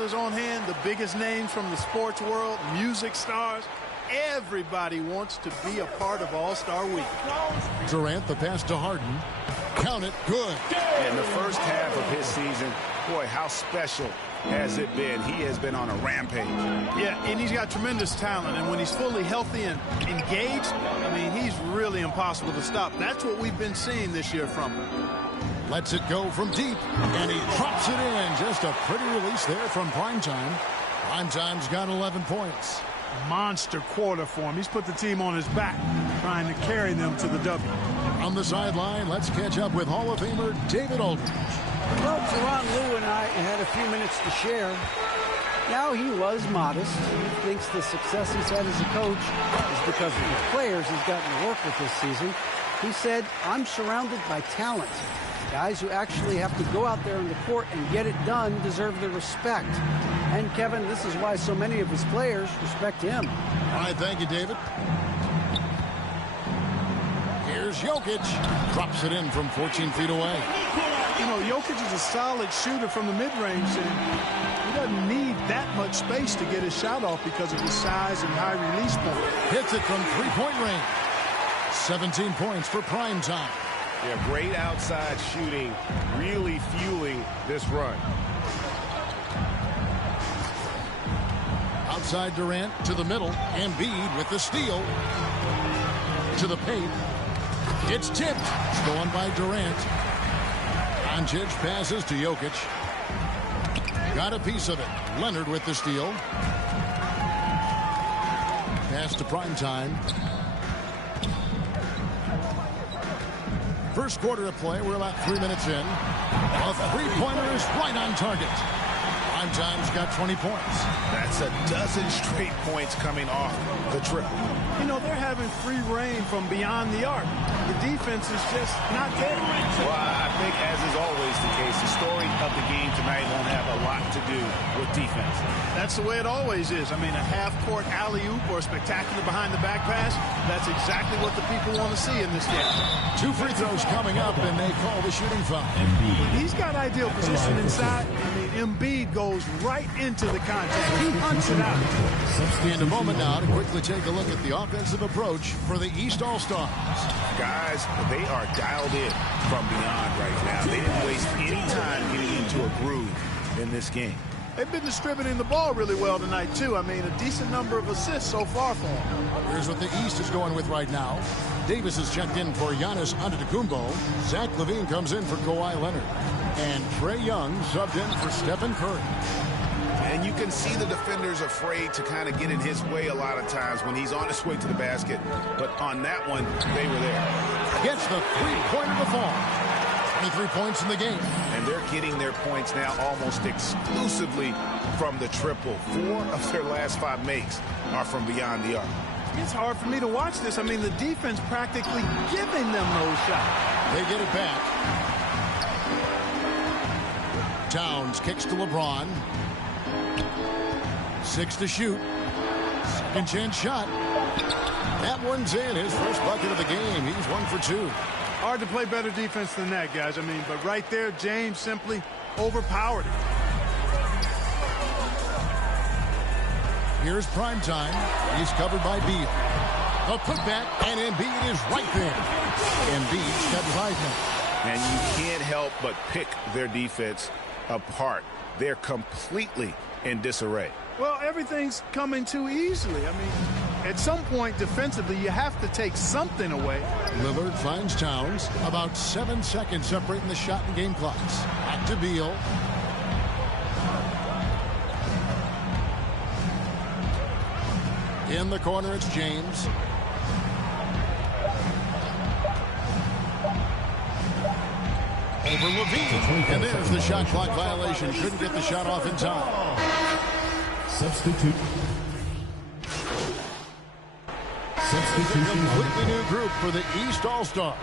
crowd is on hand, the biggest names from the sports world, music stars. Everybody wants to be a part of All-Star Week. Durant, the pass to Harden. Count it, good. In the first half of his season, boy, how special has it been? He has been on a rampage. Yeah, and he's got tremendous talent, and when he's fully healthy and engaged, I mean, he's really impossible to stop. That's what we've been seeing this year from him. Lets it go from deep, and he drops it in. Just a pretty release there from Primetime. Primetime's got 11 points. Monster quarter for him. He's put the team on his back, trying to carry them to the W. On the sideline, let's catch up with Hall of Famer David Aldridge. Well, Teron Lue and I had a few minutes to share. Now, he was modest. He thinks the success he's had as a coach is because of the players he's gotten to work with this season. He said, I'm surrounded by talent. Guys who actually have to go out there on the court and get it done deserve the respect. And, Kevin, this is why so many of his players respect him. All right, thank you, David. Here's Jokic. Drops it in from 14 feet away. You know, Jokic is a solid shooter from the mid-range, and he doesn't need that much space to get his shot off because of his size and high release point. Hits it from three-point range. 17 points for Primetime. Yeah, great outside shooting, really fueling this run. Outside Durant to the middle. Embiid with the steal. To the paint. It's tipped. Stolen by Durant. Doncic passes to Jokic. Got a piece of it. Leonard with the steal. Pass to Primetime. First quarter of play. We're about 3 minutes in. A three-pointer is right on target. Primetime's got 20 points. That's a dozen straight points coming off the triple. You know, they're having free reign from beyond the arc. The defense is just not there. Well, I think, as is always the case, the story of the game tonight won't have a lot to do with defense. That's the way it always is. I mean, a half-court alley-oop or a spectacular behind-the-back pass, that's exactly what the people want to see in this game. 2 free throws coming up, and they call the shooting foul. He's got ideal position inside. I mean, Embiid goes right into the contact. He hunts it out. In a moment now to quickly take a look at the offensive approach for the East All-Stars. Guys, they are dialed in from beyond right now. They didn't waste any time getting into a groove in this game. They've been distributing the ball really well tonight, too. I mean, a decent number of assists so far for them. Here's what the East is going with right now. Davis is checked in for Giannis Antetokounmpo. Zach LaVine comes in for Kawhi Leonard. And Trae Young subbed in for Stephen Curry. And you can see the defenders afraid to kind of get in his way a lot of times when he's on his way to the basket. But on that one, they were there. Gets the three-pointer to fall. 23 points in the game. And they're getting their points now almost exclusively from the triple. 4 of their last 5 makes are from beyond the arc. It's hard for me to watch this. I mean, the defense practically giving them those shots. They get it back. Towns kicks to LeBron. 6 to shoot. Second chance shot. That one's in. His first bucket of the game. He's 1 for 2. Hard to play better defense than that, guys. I mean, but right there, James simply overpowered it. Here's Primetime. He's covered by Beal. A putback, and Embiid is right there. Embiid's got 5 now. And you can't help but pick their defense apart. They're completely in disarray. Well, everything's coming too easily. I mean, at some point defensively, you have to take something away. Lillard finds Towns. About 7 seconds separating the shot and game clocks. Back to Beal. In the corner, it's James. Over LaVine. And there's the shot clock violation. Couldn't get the shot off in time. Substitute. A completely new group for the East All-Stars.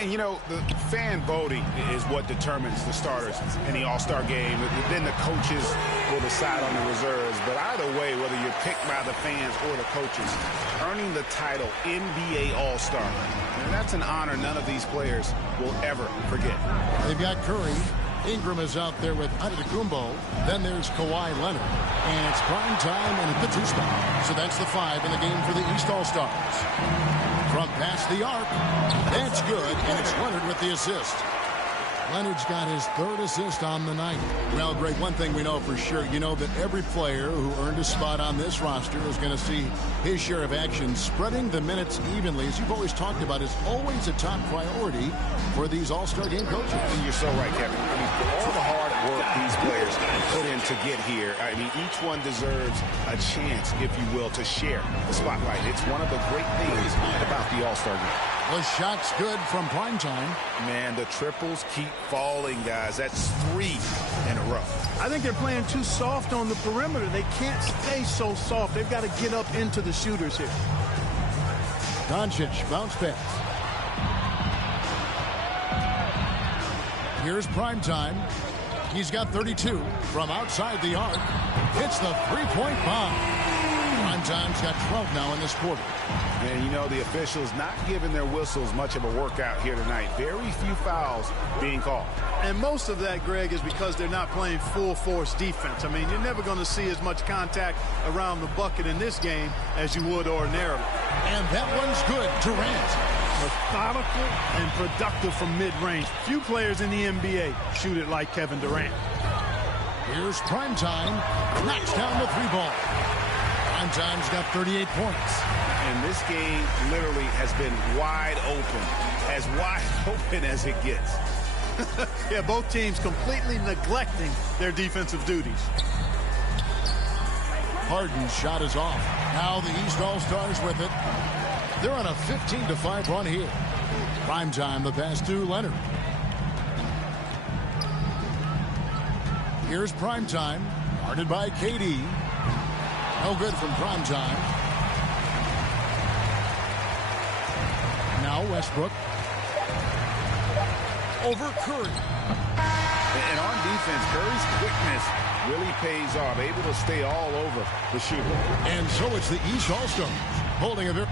And, you know, the fan voting is what determines the starters in the All-Star game. Then the coaches will decide on the reserves. But either way, whether you're picked by the fans or the coaches, earning the title NBA All-Star, and that's an honor none of these players will ever forget. They've got Curry. Ingram is out there with Antetokounmpo. Then there's Kawhi Leonard. And it's prime time and at the 2 spot. So that's the 5 in the game for the East All-Stars. From past the arc. That's good, and it's Leonard with the assist. Leonard's got his 3rd assist on the night. Well, Greg, one thing we know for sure, you know that every player who earned a spot on this roster is going to see his share of action. Spreading the minutes evenly, as you've always talked about, is always a top priority for these All-Star game coaches. And you're so right, Kevin. I mean, all the hard work these players put in to get here, I mean, each one deserves a chance, if you will, to share the spotlight. It's one of the great things about the All-Star game. The shot's good from primetime. Man, the triples keep falling, guys. That's 3 in a row. I think they're playing too soft on the perimeter. They can't stay so soft. They've got to get up into the shooters here. Doncic bounce pass. Here's primetime. He's got 32 from outside the arc. Hits the 3-point bomb. Primetime's got 12 now in this quarter. And, you know, the officials not giving their whistles much of a workout here tonight. Very few fouls being called. And most of that, Greg, is because they're not playing full-force defense. I mean, you're never going to see as much contact around the bucket in this game as you would ordinarily. And that one's good. Durant. Methodical and productive from mid-range. Few players in the NBA shoot it like Kevin Durant. Here's primetime. Knocks down the 3-ball. Primetime's got 38 points. And this game literally has been wide open as it gets. Yeah, both teams completely neglecting their defensive duties. Harden's shot is off. Now the East All-Stars with it. They're on a 15-5 run here. Primetime, the pass to Leonard. Here's primetime, guarded by KD. No good from primetime. Now Westbrook. Over Curry. And on defense, Curry's quickness really pays off. Able to stay all over the shooter. And so it's the East All-Stars holding a very...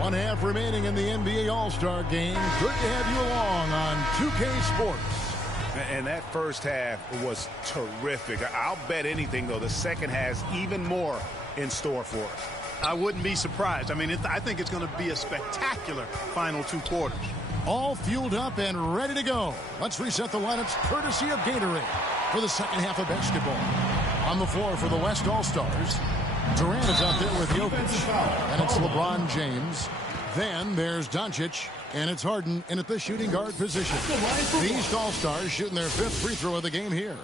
One half remaining in the NBA All-Star game. Good to have you along on 2K Sports. And that first half was terrific. I'll bet anything, though, the second has even more in store for us. I wouldn't be surprised. I mean, I think it's going to be a spectacular final 2 quarters. All fueled up and ready to go. Let's reset the lineups courtesy of Gatorade for the second half of basketball. On the floor for the West All-Stars, Durant is out there with Jokic, and it's LeBron James. Then there's Doncic, and it's Harden in at the shooting guard position. The East All-Stars shooting their 5th free throw of the game here.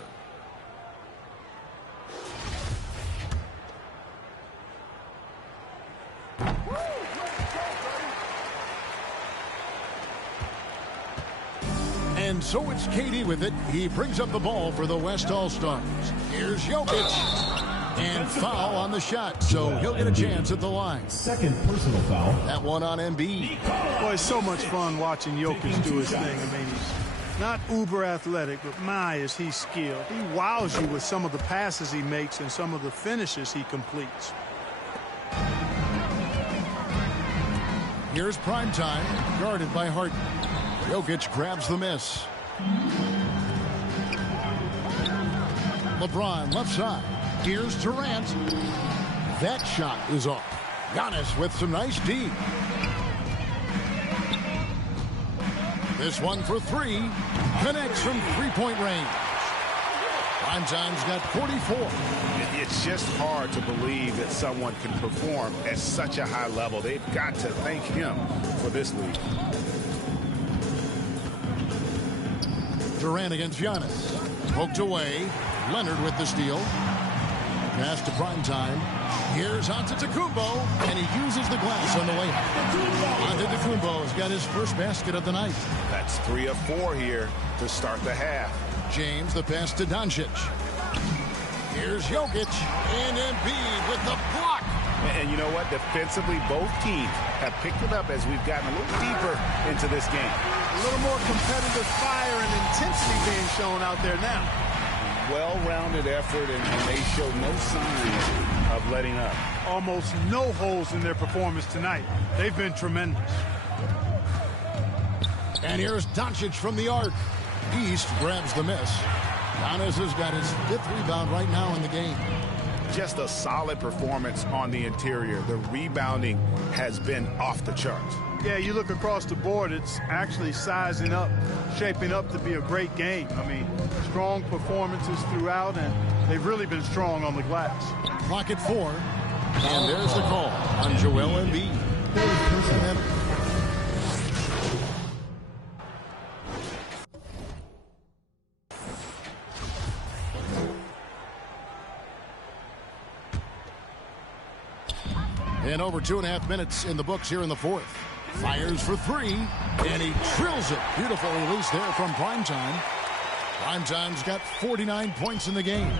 And so it's KD with it. He brings up the ball for the West All-Stars. Here's Jokic. And foul on the shot, so he'll get a chance at the line. Second personal foul. That one on Embiid. Boy, it's so much fun watching Jokic do his thing. I mean, he's not uber athletic, but my, is he skilled. He wows you with some of the passes he makes and some of the finishes he completes. Here's primetime, guarded by Harden. Jokic grabs the miss. LeBron left side. Here's Durant. That shot is off. Giannis with some nice D. This one for 3. Connects from 3-point range. Primetime's got 44. It's just hard to believe that someone can perform at such a high level. They've got to thank him for this lead. Durant against Giannis. Poked away. Leonard with the steal. Pass to primetime. Here's Antetokounmpo, and he uses the glass on the layup. Antetokounmpo has got his first basket of the night. That's 3 of 4 here to start the half. James, the pass to Doncic. Here's Jokic, and Embiid with the block. And you know what? Defensively, both teams have picked it up as we've gotten a little deeper into this game. A little more competitive fire and intensity being shown out there now. Well-rounded effort, and they show no signs of letting up. Almost no holes in their performance tonight. They've been tremendous. And here's Doncic from the arc. East grabs the miss. Giannis has got his 5th rebound right now in the game. Just a solid performance on the interior. The rebounding has been off the charts. Yeah, you look across the board, it's actually sizing up, shaping up to be a great game. I mean, strong performances throughout, and they've really been strong on the glass. Clock at 4. And there's the call on Joel Embiid. And over 2.5 minutes in the books here in the 4th. Fires for 3, and he drills it. Beautiful release there from Primetime. Primetime's got 49 points in the game.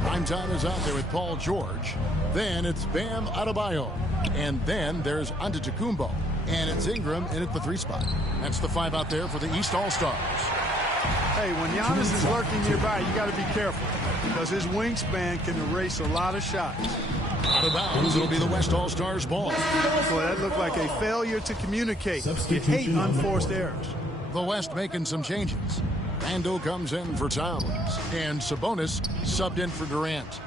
Primetime is out there with Paul George. Then it's Bam Adebayo. And then there's Antetokounmpo. And it's Ingram in at the 3 spot. That's the 5 out there for the East All-Stars. Hey, when Giannis is lurking nearby, you got to be careful, because his wingspan can erase a lot of shots. Out of bounds, it'll be the West All-Stars ball. Boy, that looked like a failure to communicate. You hate unforced errors. The West making some changes. Randall comes in for Towns, and Sabonis subbed in for Durant.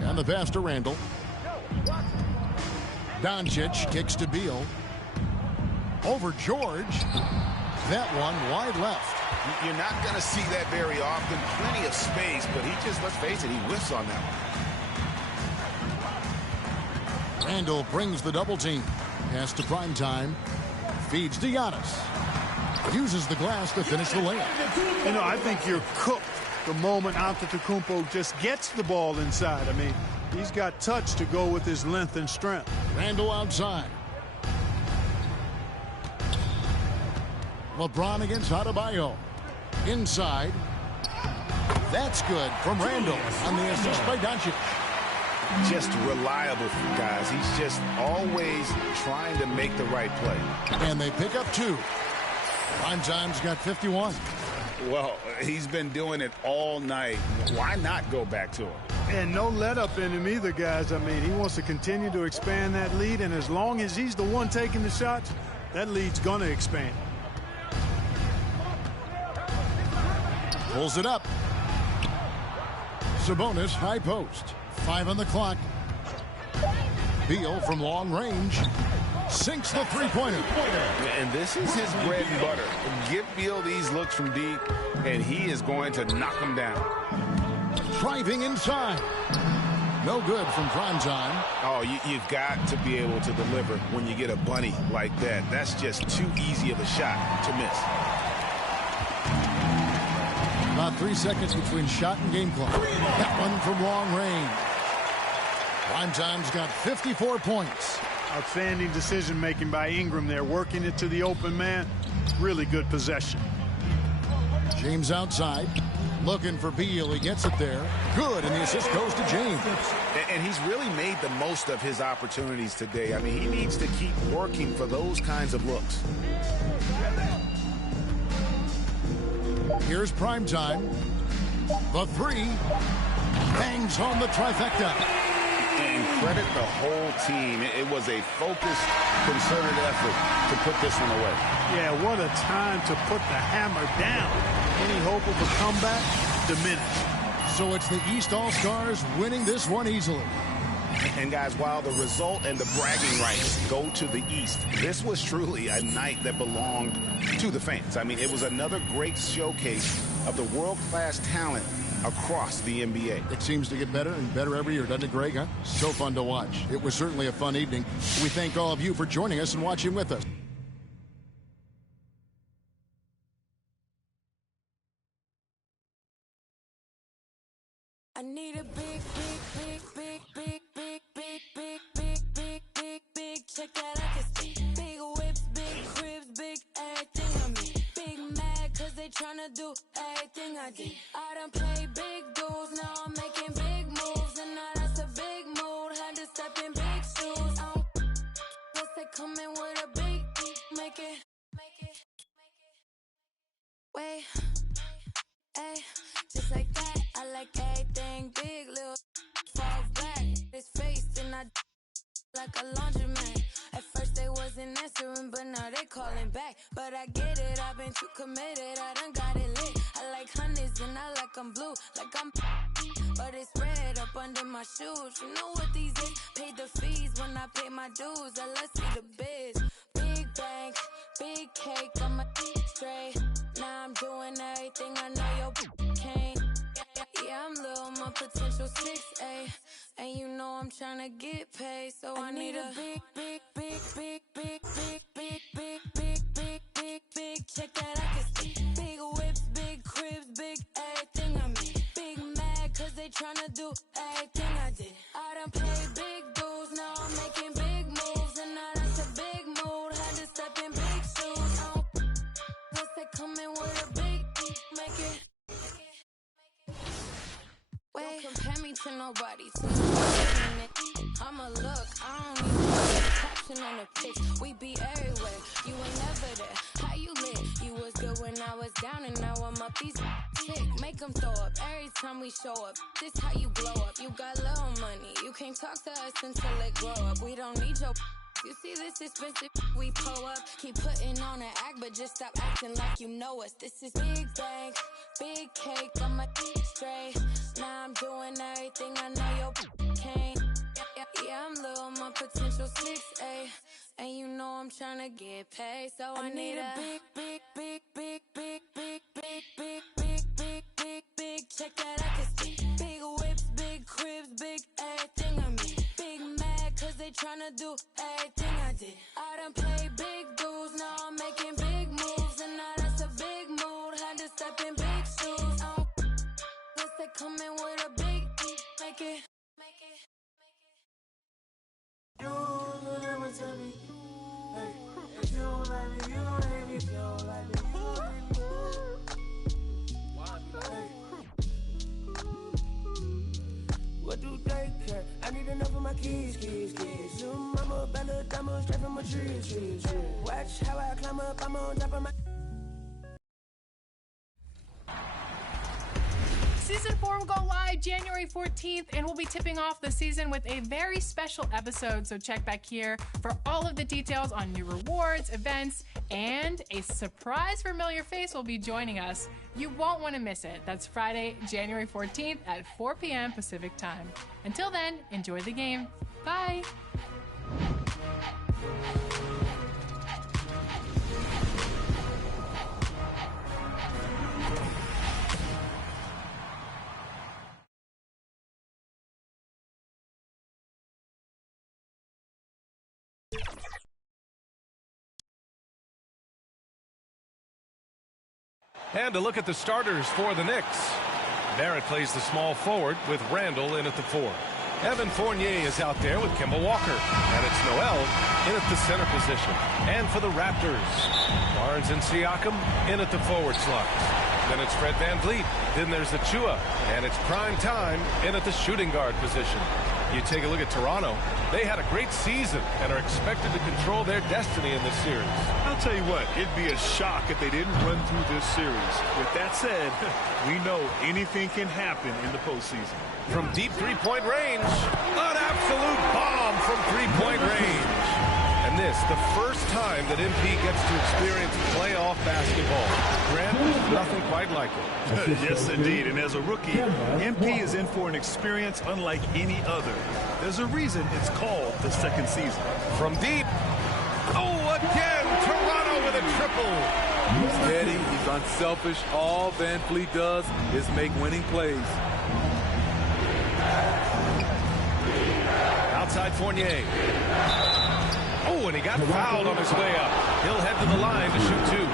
And the pass to Randall. Doncic kicks to Beal. Over George. That one wide left. You're not going to see that very often. Plenty of space, but he just, let's face it, he whiffs on that one. Randall brings the double team. Pass to Primetime. Feeds to Giannis. Uses the glass to finish the layup. You know, I think you're cooked the moment Antetokounmpo just gets the ball inside. I mean, he's got touch to go with his length and strength. Randall outside. LeBron against Adebayo. Inside. That's good from Randall on the assist by Doncic. Just reliable, guys. He's just always trying to make the right play. And they pick up 2. Primetime's got 51. Well, he's been doing it all night. Why not go back to him? And no let up in him either, guys. I mean, he wants to continue to expand that lead, and as long as he's the one taking the shots, that lead's going to expand. Pulls it up. Sabonis, high post. 5 on the clock. Beal from long range. Sinks the three-pointer. And this is his bread and butter. Give Beal these looks from deep, and he is going to knock them down. Driving inside. No good from Primetime. Oh, you've got to be able to deliver when you get a bunny like that. That's just too easy of a shot to miss. About 3 seconds between shot and game clock. That one from long range. Primetime's got 54 points. Outstanding decision-making by Ingram there, working it to the open man. Really good possession. James outside. Looking for Beal. He gets it there. Good, and the assist goes to James. And he's really made the most of his opportunities today. I mean, he needs to keep working for those kinds of looks. Here's Primetime. The 3. Bangs home the trifecta. And credit the whole team. It was a focused, concerted effort to put this one away. Yeah, what a time to put the hammer down. Any hope of a comeback? Diminished. So it's the East All-Stars winning this one easily. And guys, while the result and the bragging rights go to the East, this was truly a night that belonged to the fans. I mean, it was another great showcase of the world-class talent across the NBA. It seems to get better and better every year, doesn't it, Greg? Huh? So fun to watch. It was certainly a fun evening. We thank all of you for joining us and watching with us. I need a big check that I can see. Big whips, big cribs, big everything on me. Big mad cause they tryna do everything I did. I done played big dudes, now I'm making big moves. And now that's a big mood, had to step in big shoes. Guess they coming with a big make it. Wait, ayy, just like that. like a laundromat. At first they wasn't answering, but now they calling back. But I get it, I've been too committed, I done got it lit. I like honeys and I like them blue, like I'm but it's red up under my shoes. You know what these is? Paid the fees when I pay my dues. Now let's see the biz. Big bank, big cake, I'm a straight. Now I'm doing everything I know your can't. Yeah, I'm little, my potential 6'8", and you know I'm tryna get paid, so I need a big check that I can see. Big whips, big cribs, big everything I mean. Big mad cause they tryna do everything I did. I done paid big dues, now I'm making big moves, and now that's a big mood. Had to step in big shoes. Guess they coming with a big make it. Don't compare me to nobody. I'ma look, I don't need caption on the pics. We be everywhere, you ain't never there. How you lit? You was good when I was down, and now I'm up. These sick, make them throw up every time we show up. This how you glow up. You got little money, you can't talk to us until it grow up. We don't need your. You see this expensive, we pull up. Keep putting on an act, but just stop acting like you know us. This is big bank, big cake, I'm a straight. Now I'm doing everything I know your can't. Yeah, I'm little, my potential 6'8", and you know I'm tryna get paid, so I need a big check that I can see. Big whips, big cribs, big everything I mean. Big mad cause they tryna do everything I did. I done paid big dues, now I'm making big moves, and now that's a big mood. Had to step in big shoes. Guess they coming with a big make it. You never tell me. Hey, if you don't like me, you don't hate me. If you don't like me, you don't hate me. Hey. What do they care? I need enough of my keys. Zoom, I'm a bella diamond straight from a tree. Watch how I climb up, I'm on top of my. Season 4 will go live January 14th, and we'll be tipping off the season with a very special episode, so check back here for all of the details on new rewards, events, and a surprise familiar face will be joining us. You won't want to miss it. That's Friday, January 14th at 4 p.m. Pacific time. Until then, enjoy the game. Bye! And a look at the starters for the Knicks. Barrett plays the small forward with Randall in at the 4. Evan Fournier is out there with Kemba Walker. And it's Noel in at the center position. And for the Raptors, Barnes and Siakam in at the forward slot. Then it's Fred VanVleet. Then there's Achua. And it's Prime Time in at the shooting guard position. You take a look at Toronto. They had a great season and are expected to control their destiny in this series. I'll tell you what, it'd be a shock if they didn't run through this series. With that said, we know anything can happen in the postseason. From deep three-point range, an absolute bomb from three-point range. And this, the first time that MP gets to experience playoff basketball. Grant, nothing quite like it. Yes, indeed. And as a rookie, MP is in for an experience unlike any other. There's a reason it's called the second season. From deep. Oh, again, Toronto with a triple. He's steady. He's unselfish. All VanVleet does is make winning plays. Outside Fournier. Oh, and he got fouled on his way up. He'll head to the line to shoot 2.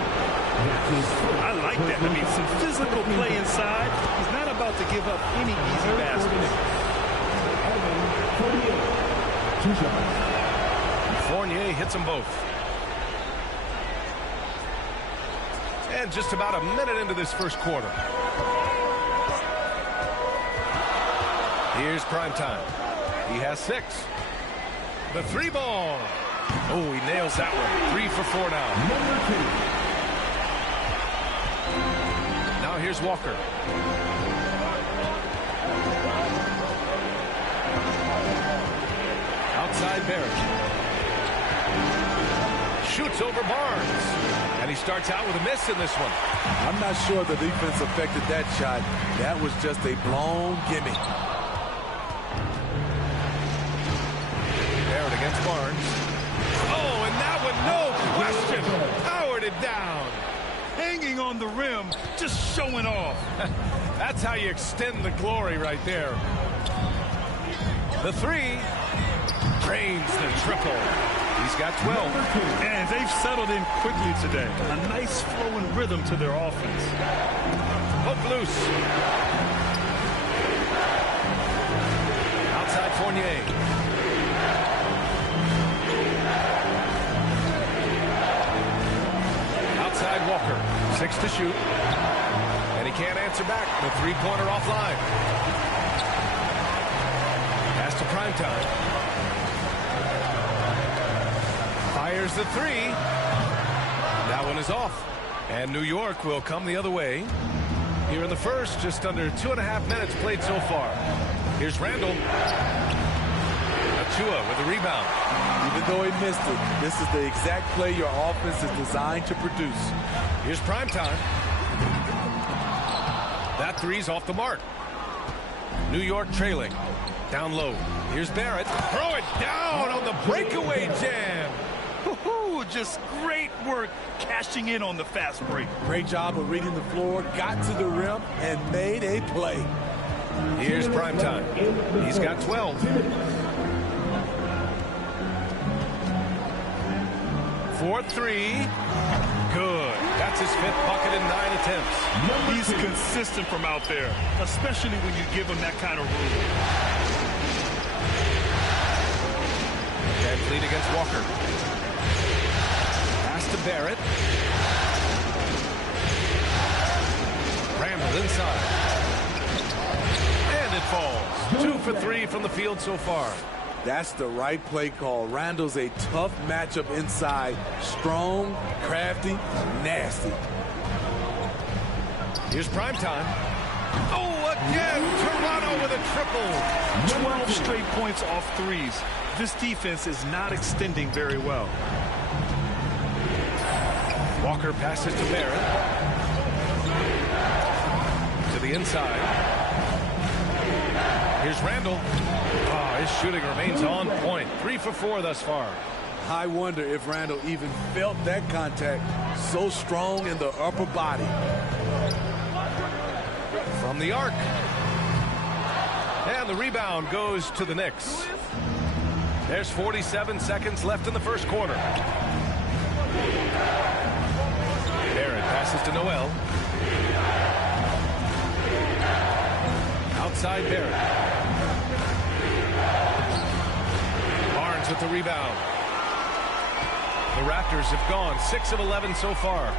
I like that. I mean, some physical play inside. He's not about to give up any easy baskets. Fournier hits them both. And just about a minute into this first quarter. Here's Prime Time. He has 6. The 3 ball. Oh, he nails that one. 3 for 4 now. Now here's Walker. Outside Barrett. Shoots over Barnes. And he starts out with a miss in this one. I'm not sure the defense affected that shot. That was just a blown gimme. Barrett against Barnes. Oh, and that one, no question, powered it down. Hanging on the rim, just showing off. That's how you extend the glory right there. The three drains the triple. He's got 12. And they've settled in quickly today. A nice flowing rhythm to their offense. Hook loose. Outside Fournier. Outside Walker. 6 to shoot. And he can't answer back. The three-pointer offline. Pass to Primetime. Fires the three. That one is off. And New York will come the other way. Here in the first, just under 2.5 minutes played so far. Here's Randall. Achua with a rebound. Even though he missed it, this is the exact play your offense is designed to produce. Here's Primetime. That three's off the mark. New York trailing. Down low. Here's Barrett. Throw it down on the breakaway jam. Just great work cashing in on the fast break. Great job of reading the floor, got to the rim, and made a play. Here's Primetime. He's got 12. 4-3. Good. That's his 5th bucket in 9 attempts. He's consistent from out there, especially when you give him that kind of room. Van Fleet against Walker. Pass to Barrett. Randall inside. And it falls. 2 for 3 from the field so far. That's the right play call. Randall's a tough matchup inside. Strong, crafty, nasty. Here's Primetime. Oh, again, Toronto with a triple. 12 straight points off threes. This defense is not extending very well. Walker passes to Barrett. To the inside. Here's Randall. Oh, his shooting remains on point. 3 for 4 thus far. I wonder if Randall even felt that contact. So strong in the upper body. From the arc. And the rebound goes to the Knicks. There's 47 seconds left in the first quarter. Barrett passes to Noel. Outside Barrett. Barnes with the rebound. The Raptors have gone 6 of 11 so far.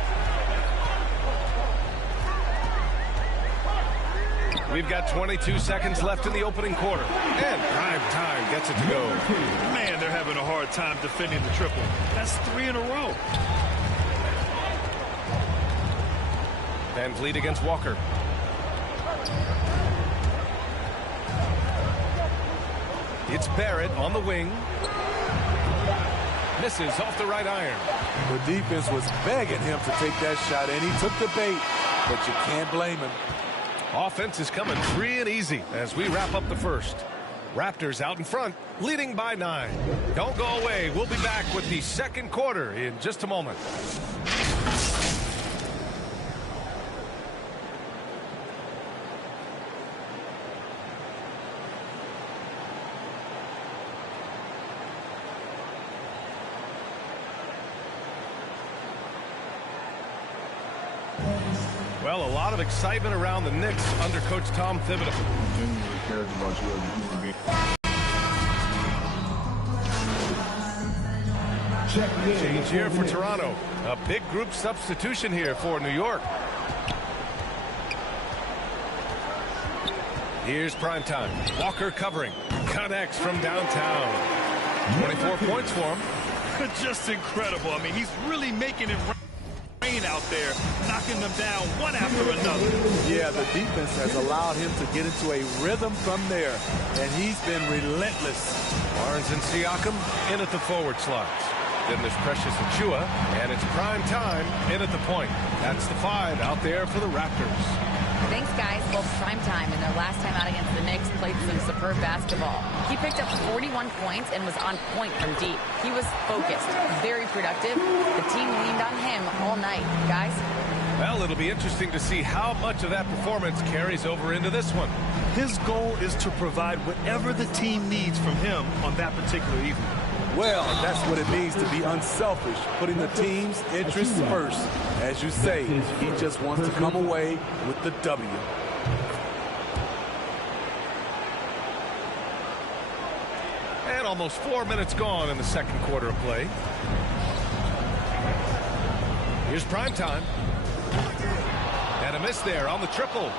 We've got 22 seconds left in the opening quarter. And Primetime gets it to go. Man, they're having a hard time defending the triple. That's 3 in a row. Van Fleet against Walker. It's Barrett on the wing. Misses off the right iron. The defense was begging him to take that shot, and he took the bait, but you can't blame him. Offense is coming free and easy as we wrap up the first. Raptors out in front, leading by 9. Don't go away. We'll be back with the second quarter in just a moment. Well, a lot of excitement around the Knicks under Coach Tom Thibodeau. Change here for Toronto. A big group substitution here for New York. Here's Primetime. Walker covering. Connects from downtown. 24 points for him. Just incredible. I mean, he's really making it rain out there, knocking them down one after another. Yeah, the defense has allowed him to get into a rhythm from there, and he's been relentless. Barnes and Siakam in at the forward slots. Then there's Precious Achiuwa, and it's prime time in at the point. That's the 5 out there for the Raptors. Thanks, guys. Well, prime time, and their last time out against the Knicks played some superb basketball. He picked up 41 points and was on point from deep. He was focused, very productive. The team leaned on him all night. Guys? Well, it'll be interesting to see how much of that performance carries over into this one. His goal is to provide whatever the team needs from him on that particular evening. Well, that's what it means to be unselfish, putting the team's interests first. As you say, he just wants to come away with the W. And almost 4 minutes gone in the second quarter of play. Here's prime time. And a miss there on the triple.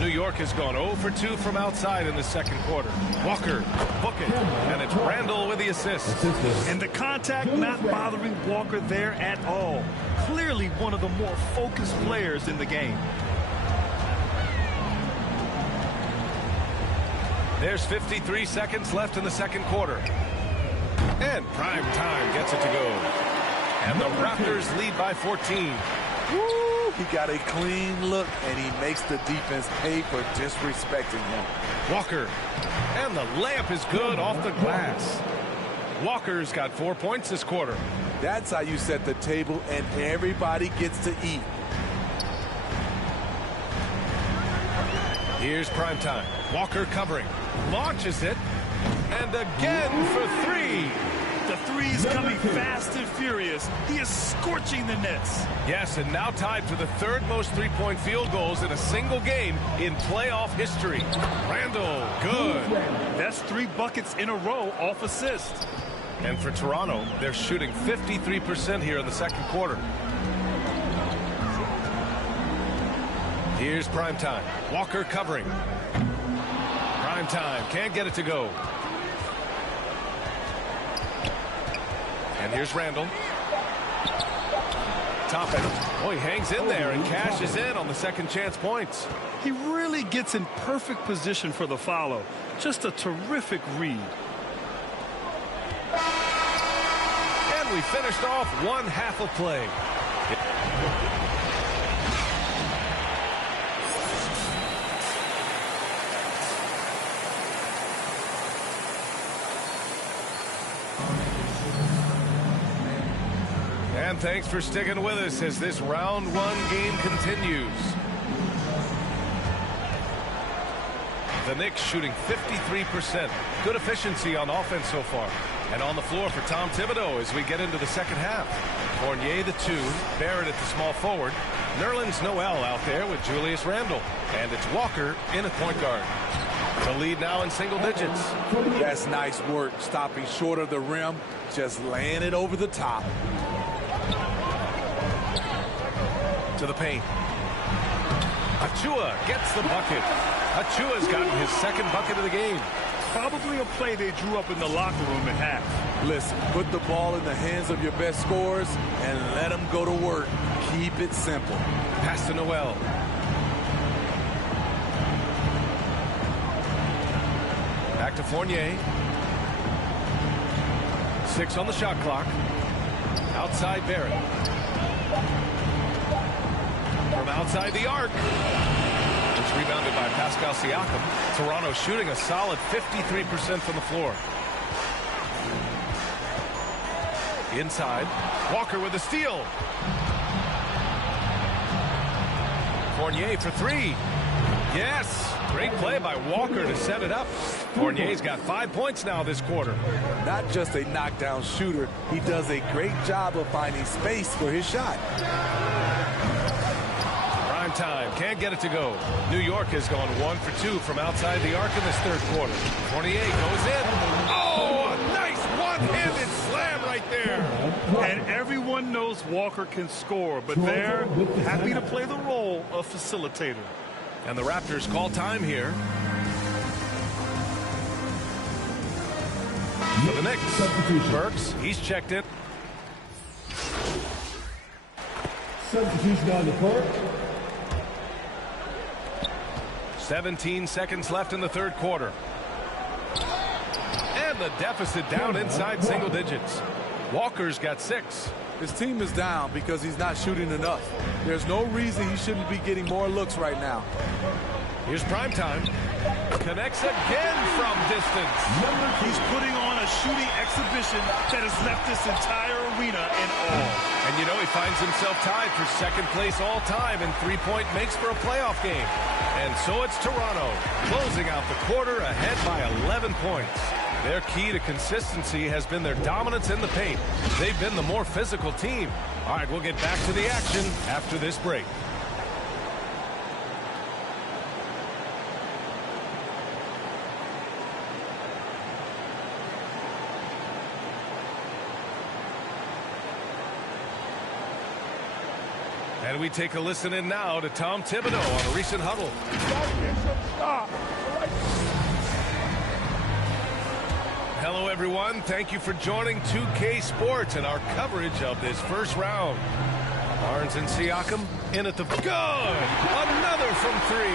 New York has gone 0 for 2 from outside in the second quarter. Walker, book it, and it's Randall with the assist. And the contact not bothering Walker there at all. Clearly one of the more focused players in the game. There's 53 seconds left in the second quarter. And prime time gets it to go. And the Raptors lead by 14. Woo! He got a clean look, and he makes the defense pay for disrespecting him. Walker, and the layup is good off the glass. Walker's got 4 points this quarter. That's how you set the table, and everybody gets to eat. Here's prime time. Walker covering, launches it, and again for 3. The three's coming fast and furious. He is scorching the Nets. Yes, and now tied for the 3rd most three-point field goals in a single game in playoff history. Randall, good. That's 3 buckets in a row off assist. And for Toronto, they're shooting 53% here in the second quarter. Here's prime time. Walker covering. Prime time, can't get it to go. And here's Randall. Toppin. Oh, he hangs in there and cashes in on the second chance points. He really gets in perfect position for the follow. Just a terrific read. And we finished off one half of play. And thanks for sticking with us as this round 1 game continues. The Knicks shooting 53%. Good efficiency on offense so far. And on the floor for Tom Thibodeau as we get into the second half. Fournier the 2, Barrett at the small forward. Nerlens Noel out there with Julius Randle. And it's Walker in at point guard. The lead now in single digits. That's nice work, stopping short of the rim, just laying it over the top. To the paint. Achiuwa gets the bucket. Achiuwa's gotten his 2nd bucket of the game. Probably a play they drew up in the locker room at half. Listen, put the ball in the hands of your best scorers and let them go to work. Keep it simple. Pass to Noel. Back to Fournier. 6 on the shot clock. Outside Barrett. From outside the arc. It's rebounded by Pascal Siakam. Toronto shooting a solid 53% from the floor. Inside. Walker with a steal. Fournier for 3. Yes. Great play by Walker to set it up. Fournier's got 5 points now this quarter. Not just a knockdown shooter, he does a great job of finding space for his shot. Prime time, can't get it to go. New York has gone 1 for 2 from outside the arc in this 3rd quarter. Fournier goes in. Oh, a nice one-handed slam right there. And everyone knows Walker can score, but they're happy to play the role of facilitator. And the Raptors call time here. For the Knicks, Burks, he's checked in. Substitution on the court. 17 seconds left in the 3rd quarter. And And the deficit down inside single digits. Walker's got 6. His team is down because he's not shooting enough. There's no reason he shouldn't be getting more looks right now. Here's Primetime. Connects again from distance. He's putting on a shooting exhibition that has left this entire arena in awe. And you know he finds himself tied for second place all time in three-point makes for a playoff game. And so it's Toronto closing out the quarter ahead by 11 points. Their key to consistency has been their dominance in the paint. They've been the more physical team. All right, we'll get back to the action after this break. And we take a listen in now to Tom Thibodeau on a recent huddle. Hello, everyone. Thank you for joining 2K Sports and our coverage of this first round. Barnes and Siakam in at the good. Another from 3.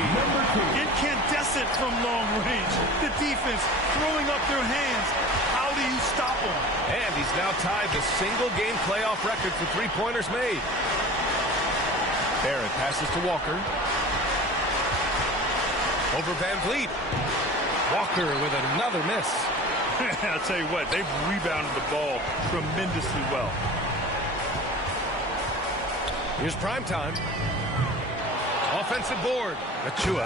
Incandescent from long range. The defense throwing up their hands. How do you stop them? And he's now tied the single-game playoff record for three-pointers made. Barrett passes to Walker. Over Van Vliet. Walker with another miss. I'll tell you what, they've rebounded the ball tremendously well. Here's Primetime. Offensive board. Achua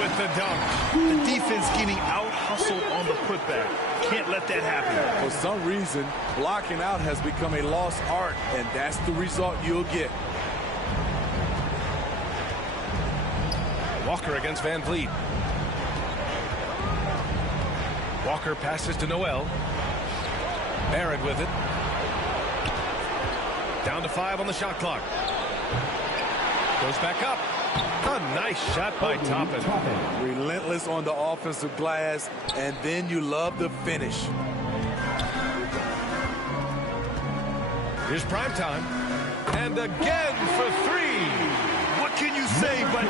with the dunk. The defense getting out-hustled on the putback. Can't let that happen. For some reason, blocking out has become a lost art, and that's the result you'll get. Walker against Van Vliet. Walker passes to Noel. Barrett with it. Down to 5 on the shot clock. Goes back up. A nice shot by Toppin. Relentless on the offensive glass, and then you love the finish. Here's Primetime. And again for 3. What can you say, but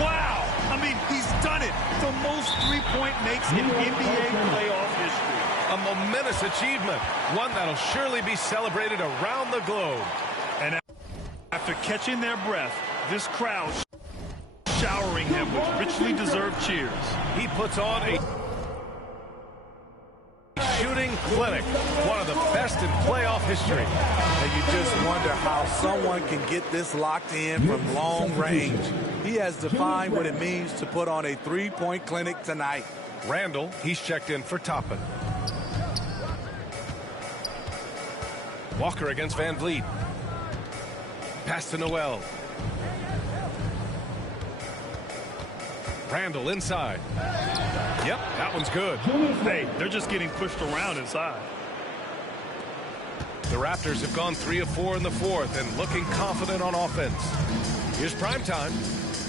wow. I mean, he's done it. The most three-point makes in NBA playoff history. A momentous achievement. One that'll surely be celebrated around the globe. And after catching their breath, this crowd showering him with richly deserved cheers. He puts on a shooting clinic. One of the best in playoff history. And you just wonder how someone can get this locked in from long range. He has defined what it means to put on a three-point clinic tonight. Randall, he's checked in for Toppin. Walker against Van Vliet. Pass to Noel. Randall inside. Yep, that one's good. Hey, they're just getting pushed around inside. The Raptors have gone 3 of 4 in the fourth and looking confident on offense. Here's Primetime.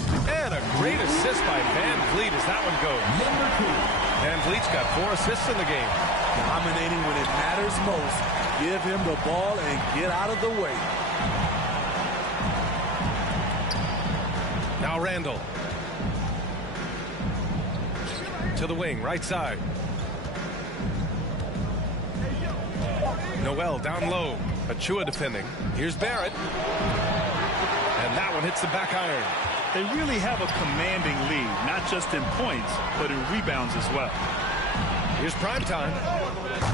And a great assist by Van Vliet as that one goes. Van Vliet's got 4 assists in the game. Dominating when it matters most. Give him the ball and get out of the way. Now Randall. To the wing, right side. Noel down low. Achua defending. Here's Barrett. And that one hits the back iron. They really have a commanding lead, not just in points, but in rebounds as well. Here's Primetime.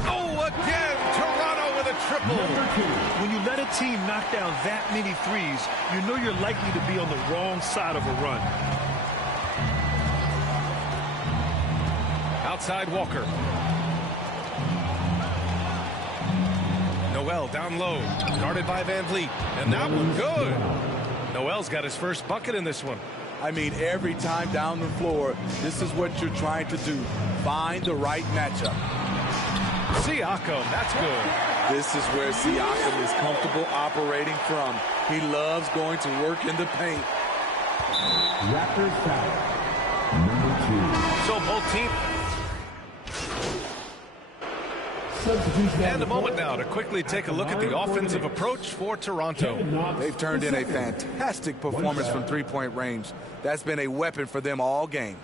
Oh, again, Toronto with a triple. When you let a team knock down that many threes, you know you're likely to be on the wrong side of a run. Outside Walker. Noel down low, guarded by Van Vliet. And that one good. Noel's got his first bucket in this one. I mean, every time down the floor, this is what you're trying to do. Find the right matchup. Siakam, that's good. This is where Siakam is comfortable operating from. He loves going to work in the paint. Raptors foul. Number 2. So both teams. And a moment now to quickly take a look at the offensive approach for Toronto. They've turned in a fantastic performance from three-point range. That's been a weapon for them all game.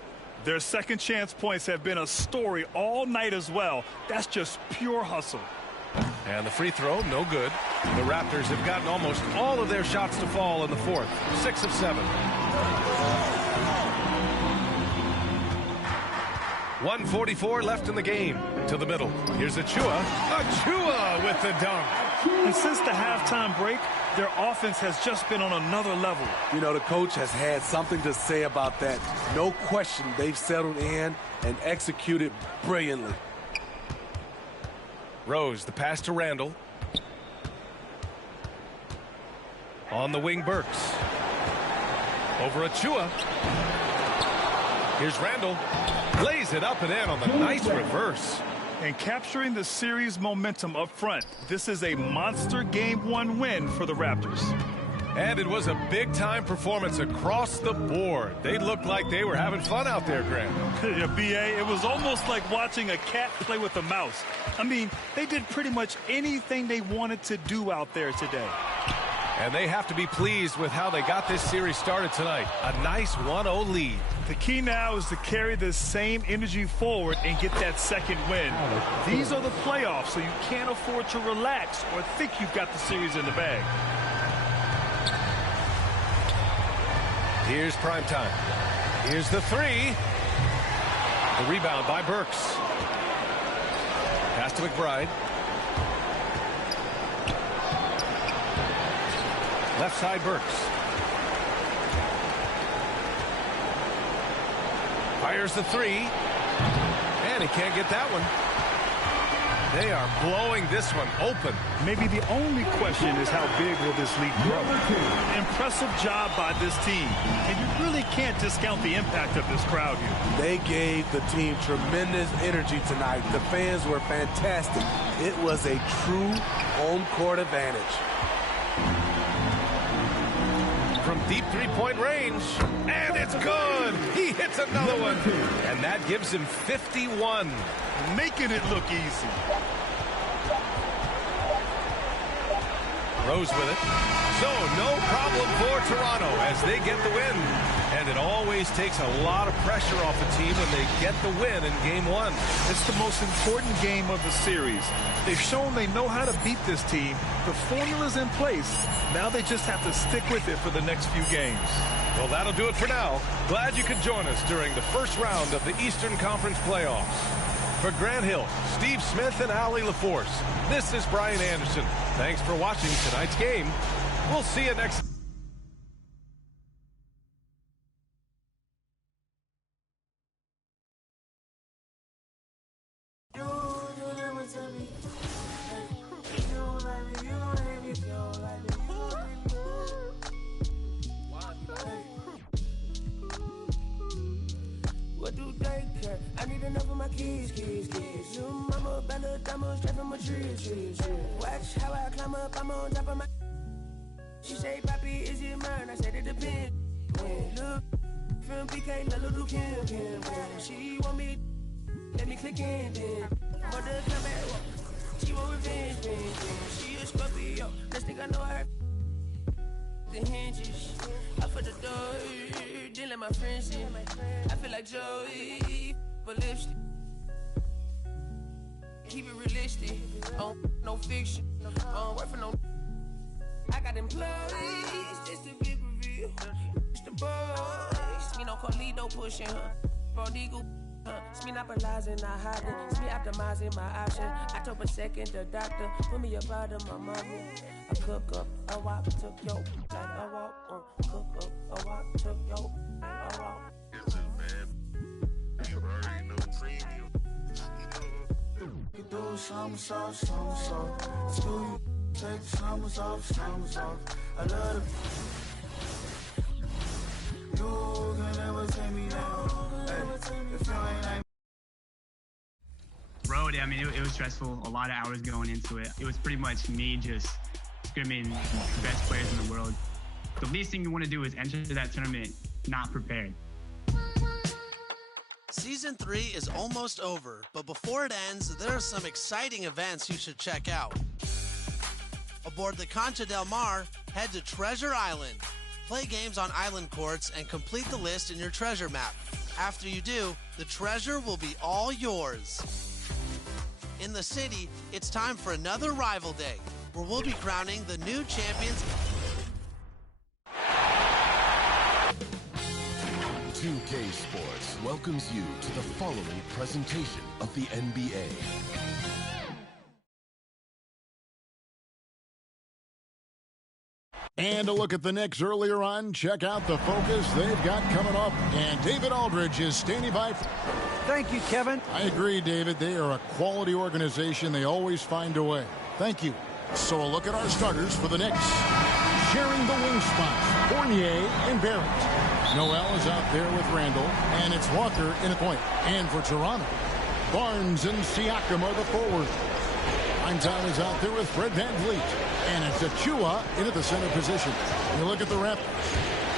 Their second chance points have been a story all night as well. That's just pure hustle. And the free throw, no good. The Raptors have gotten almost all of their shots to fall in the fourth. 6 of 7. 1:44 left in the game. To the middle. Here's Achua. Achua with the dunk. And since the halftime break, their offense has just been on another level. You know, the coach has had something to say about that. No question, they've settled in and executed brilliantly. Rose, the pass to Randall. On the wing, Burks. Over Achua. Here's Randall. Lays it up and in on the nice reverse. And capturing the series momentum up front. This is a monster Game 1 win for the Raptors. And it was a big-time performance across the board. They looked like they were having fun out there, Grant. Yeah, B.A., it was almost like watching a cat play with a mouse. I mean, they did pretty much anything they wanted to do out there today. And they have to be pleased with how they got this series started tonight. A nice 1-0 lead. The key now is to carry this same energy forward and get that second win. These are the playoffs, so you can't afford to relax or think you've got the series in the bag. Here's primetime. Here's the three. The rebound by Burks. Pass to McBride. Left side, Burks. Fires the three. And he can't get that one. They are blowing this one open. Maybe the only question is how big will this lead grow? Impressive job by this team. And you really can't discount the impact of this crowd here. They gave the team tremendous energy tonight. The fans were fantastic. It was a true home court advantage. From deep three-point range, and it's good. He hits another one, and that gives him 51. Making it look easy. Rose with it. So no problem for Toronto as they get the win. And it always takes a lot of pressure off a team when they get the win in Game 1. It's the most important game of the series. They've shown they know how to beat this team. The formula's in place. Now they just have to stick with it for the next few games. Well, that'll do it for now. Glad you could join us during the first round of the Eastern Conference playoffs. For Grant Hill, Steve Smith, and Allie LaForce, this is Brian Anderson. Thanks for watching tonight's game. We'll see you next. What do they care? I need enough of my keys. Little mama, Bella, diamond, straight from my trees. Watch how I climb up, I'm on top of my. She say, Papi, is it mine? I said it depends. Look, from PK, little Kim. She want me, let me click in then. Mother come back, she want revenge. She a Scorpio, next thing I know her. The hinges, I put the door, then let my friends in. I feel like Joey, but lipstick. Keep it realistic, no fiction, work for no. I got employees, this the big reveal. It's the boys, me no Carlito pushing her. Prodigal, it's me not monopolizing, not hiding. It's me optimizing my option. I took a second, the doctor put me up out of my mama. I cook up a walk, took yo like a walk. Cook up a walk, took yo like a walk. Yes, man. You already know premium. You do somersault. Do you take the slumbers off? I love it. You can never take me down. Hey, if you ain't road, I mean, it was stressful. A lot of hours going into it. It was pretty much me just scrimming the best players in the world. The least thing you want to do is enter that tournament not prepared. Season 3 is almost over, but before it ends, there are some exciting events you should check out. Aboard the Concha del Mar, head to Treasure Island. Play games on island courts and complete the list in your treasure map. After you do, the treasure will be all yours. In the city, it's time for another rival day, where we'll be crowning the new champions. 2K Sports welcomes you to the following presentation of the NBA. And a look at the Knicks earlier on. Check out the focus they've got coming up. And David Aldridge is standing by. Thank you, Kevin. I agree, David. They are a quality organization. They always find a way. Thank you. So a look at our starters for the Knicks. Sharing the wing spots, Fournier and Barrett. Noel is out there with Randall, and it's Walker in a point. And for Toronto, Barnes and Siakam are the forwards. Time is out there with Fred VanVleet, and it's Achua into the center position. You look at the Raptors.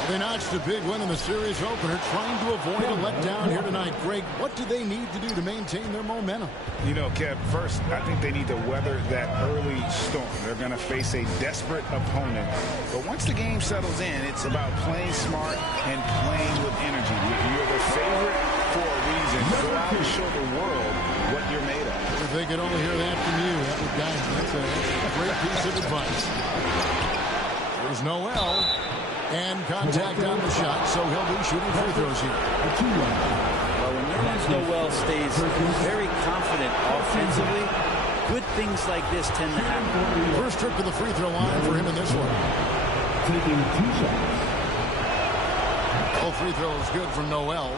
They notched a big win in the series opener, trying to avoid a letdown here tonight. Greg, what do they need to do to maintain their momentum? You know, Kev, first, I think they need to weather that early storm. They're going to face a desperate opponent. But once the game settles in, it's about playing smart and playing with energy. You're the favorite for a reason. Go out and show the world what you're made of. If they could only hear that from you, that would guide them. That's a great piece of advice. There's Noel. And contact on the shot, so he'll be shooting free throws here. Well, when Nerlens Noel stays very confident offensively, good things like this tend to happen. First trip to the free throw line for him in this one. Taking 2 shots. All free throws good from Noel.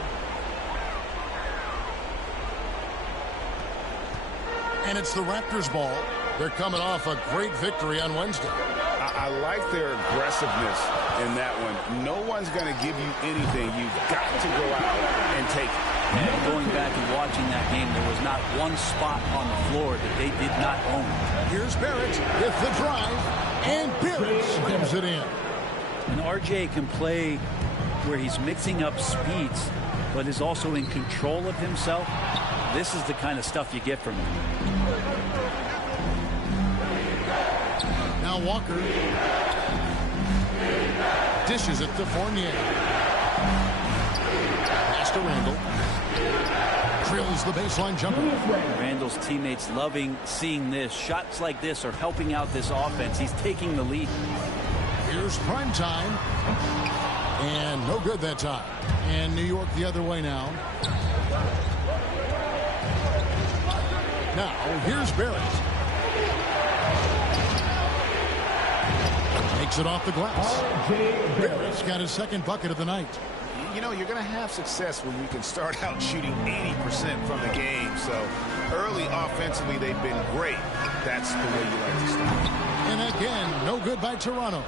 And it's the Raptors ball. They're coming off a great victory on Wednesday. I like their aggressiveness in that one. No one's going to give you anything. You've got to go out and take it. And going back and watching that game, there was not one spot on the floor that they did not own. Here's Barrett with the drive, and Barrett slams it in. And RJ can play where he's mixing up speeds, but is also in control of himself. This is the kind of stuff you get from him. Now Walker dishes it to Fournier. Pass to Randall. Drills the baseline jumper. Randall's teammates loving seeing this. Shots like this are helping out this offense. He's taking the lead. Here's prime time. And no good that time. And New York the other way now. Now here's Barrett. Makes it off the glass. Barrett's got his second bucket of the night. You know, you're going to have success when you can start out shooting 80% from the game. So early offensively, they've been great. That's the way you like to start. And again, no good by Toronto.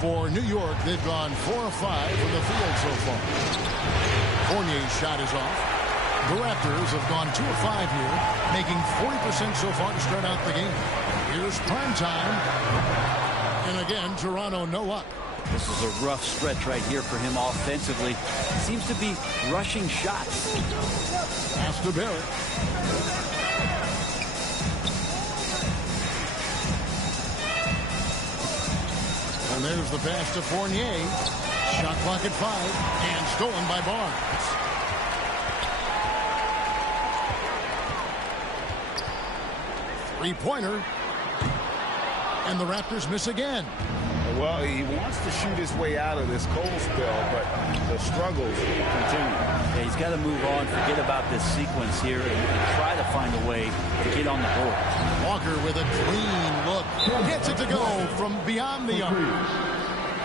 For New York, they've gone 4 of 5 from the field so far. Fournier's shot is off. The Raptors have gone 2 of 5 here, making 40% so far to start out the game. Here's prime time. And again, Toronto no up. This is a rough stretch right here for him offensively. Seems to be rushing shots. Pass to Barrett. And there's the pass to Fournier. Shot clock at 5 and stolen by Barnes. Three-pointer. And the Raptors miss again. Well, he wants to shoot his way out of this cold spell, but the struggles continue. Yeah, he's got to move on, forget about this sequence here, and try to find a way to get on the board. Walker with a clean look. Gets it to go from beyond the arc.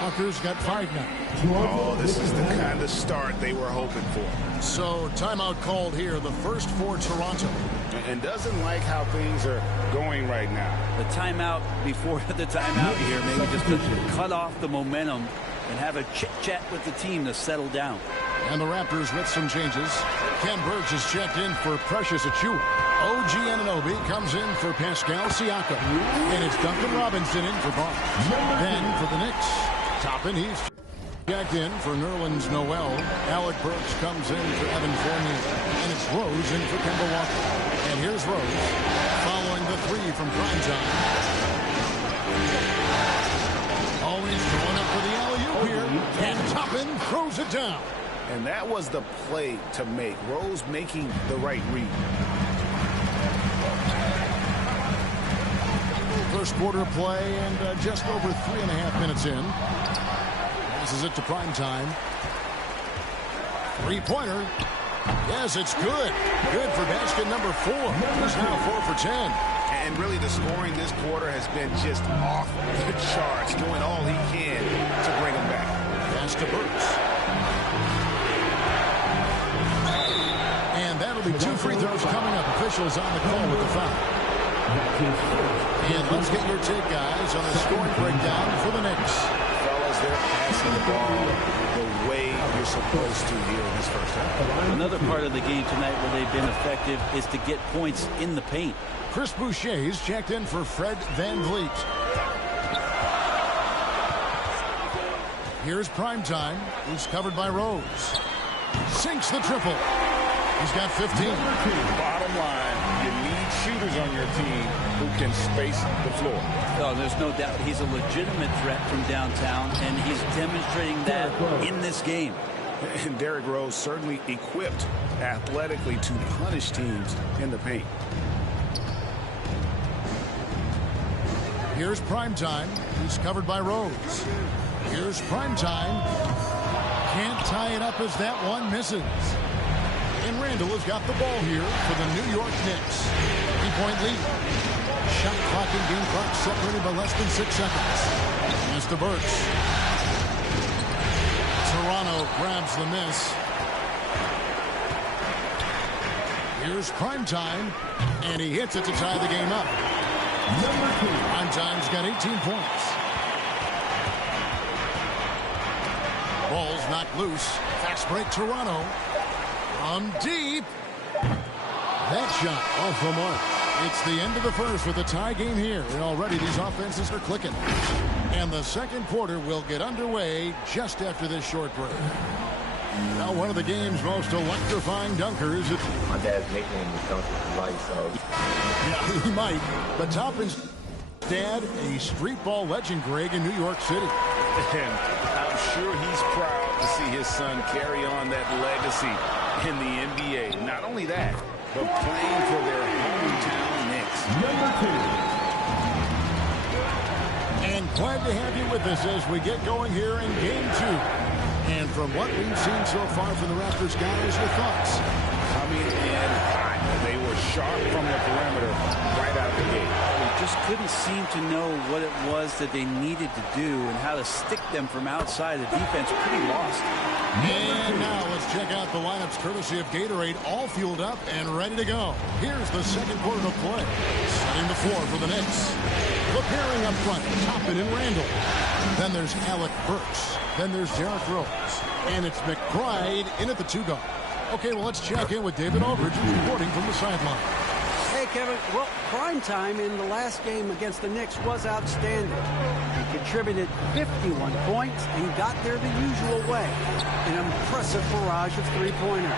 Walker's got 5 now. Oh, this is the kind of start they were hoping for. So timeout called here, the first for Toronto. And doesn't like how things are going right now. The timeout before the timeout here, maybe just to cut off the momentum and have a chit-chat with the team to settle down. And the Raptors with some changes. Ken Burge is checked in for Precious Achua. OG Anunoby comes in for Pascal Siakam. And it's Duncan Robinson in for Barnes. Then for the Knicks, Toppin, he's checked in for Nerlens Noel. Alec Burks comes in for Evan Fournier. And it's Rose in for Kemba Walker. And here's Rose following the 3 from primetime. Always going up for the alley-oop here. And Toppin throws it down. And that was the play to make. Rose making the right read. First quarter play and just over 3.5 minutes in. Passes it to Primetime. Three-pointer. Yes, it's good. Good for basket number 4. He's now 4 for 10. And really the scoring this quarter has been just off the charts, doing all he can to bring him back. Pass to Burks. And that'll be 2 free throws coming up. Officials on the call with the foul. And let's get your take, guys, on the scoring breakdown for the Knicks. Fellas, they're passing the ball the way you're supposed to here in this first half. Another part of the game tonight where they've been effective is to get points in the paint. Chris Boucher's checked in for Fred VanVleet. Here's Primetime, who's covered by Rose. Sinks the triple. He's got 15. Bottom line, you need shooters on your team who can space the floor. Oh, there's no doubt he's a legitimate threat from downtown, and he's demonstrating that in this game. And Derrick Rose certainly equipped athletically to punish teams in the paint. Here's Primetime. He's covered by Rose. Here's Primetime. Can't tie it up as that one misses. And Randall has got the ball here for the New York Knicks. 3-point lead. Shot clock and game clock separated by less than 6 seconds. Mr. Burks. Toronto grabs the miss. Here's Primetime. And he hits it to tie the game up. Primetime's got 18 points. Ball's knocked loose. Fast break Toronto. From deep. That shot off the mark. It's the end of the first with a tie game here. And already these offenses are clicking. And the second quarter will get underway just after this short break. Now one of the game's most electrifying dunkers. My dad's nickname is Dunker Light, so. Yeah, he might. But Toppin's dad, a street ball legend, Greg, in New York City. And I'm sure he's proud to see his son carry on that legacy in the NBA. Not only that, but playing for their hometown Knicks. And glad to have you with us as we get going here in Game 2. And from what we've seen so far from the Raptors, guys, your thoughts? Coming in hot. They were sharp from the perimeter right out the gate. They just couldn't seem to know what it was that they needed to do and how to stick them from outside. The defense pretty lost. And now let's check out the lineups courtesy of Gatorade, all fueled up and ready to go. Here's the second quarter of play. Setting the floor for the Knicks. The pairing up front, Toppin and Randall. Then there's Alec Burks. Then there's Derrick Rose. And it's McBride in at the 2 guard. Okay, well, let's check in with David Aldridge, who's reporting from the sideline. Hey, Kevin. Well, Primetime in the last game against the Knicks was outstanding. He contributed 51 points and got there the usual way. An impressive barrage of three-pointers.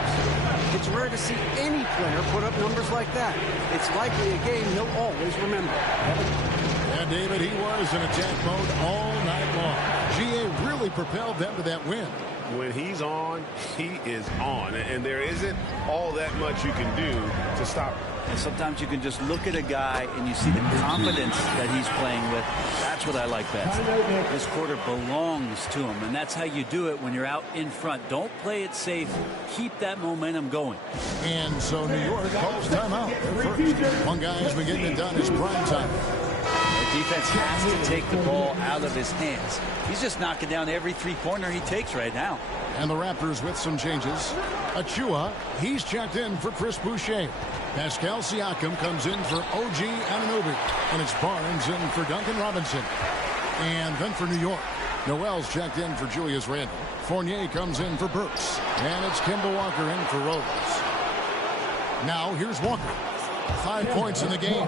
It's rare to see any player put up numbers like that. It's likely a game he'll always remember. Yeah, David, he was in attack mode all night long. GA really propelled them to that win. When he's on, he is on. And there isn't all that much you can do to stop him. And sometimes you can just look at a guy and you see the confidence that he's playing with. That's what I like best. This quarter belongs to him, and that's how you do it when you're out in front. Don't play it safe. Keep that momentum going. And so New York calls timeout. First, one guy has been getting it done is Primetime. The defense has to take the ball out of his hands. He's just knocking down every three-pointer he takes right now. And the Raptors with some changes. Achua, he's checked in for Chris Boucher. Pascal Siakam comes in for OG Anunoby. And it's Barnes in for Duncan Robinson. And then for New York, Noel's checked in for Julius Randle. Fournier comes in for Burks. And it's Kemba Walker in for Rose. Now here's Walker. 5 points in the game.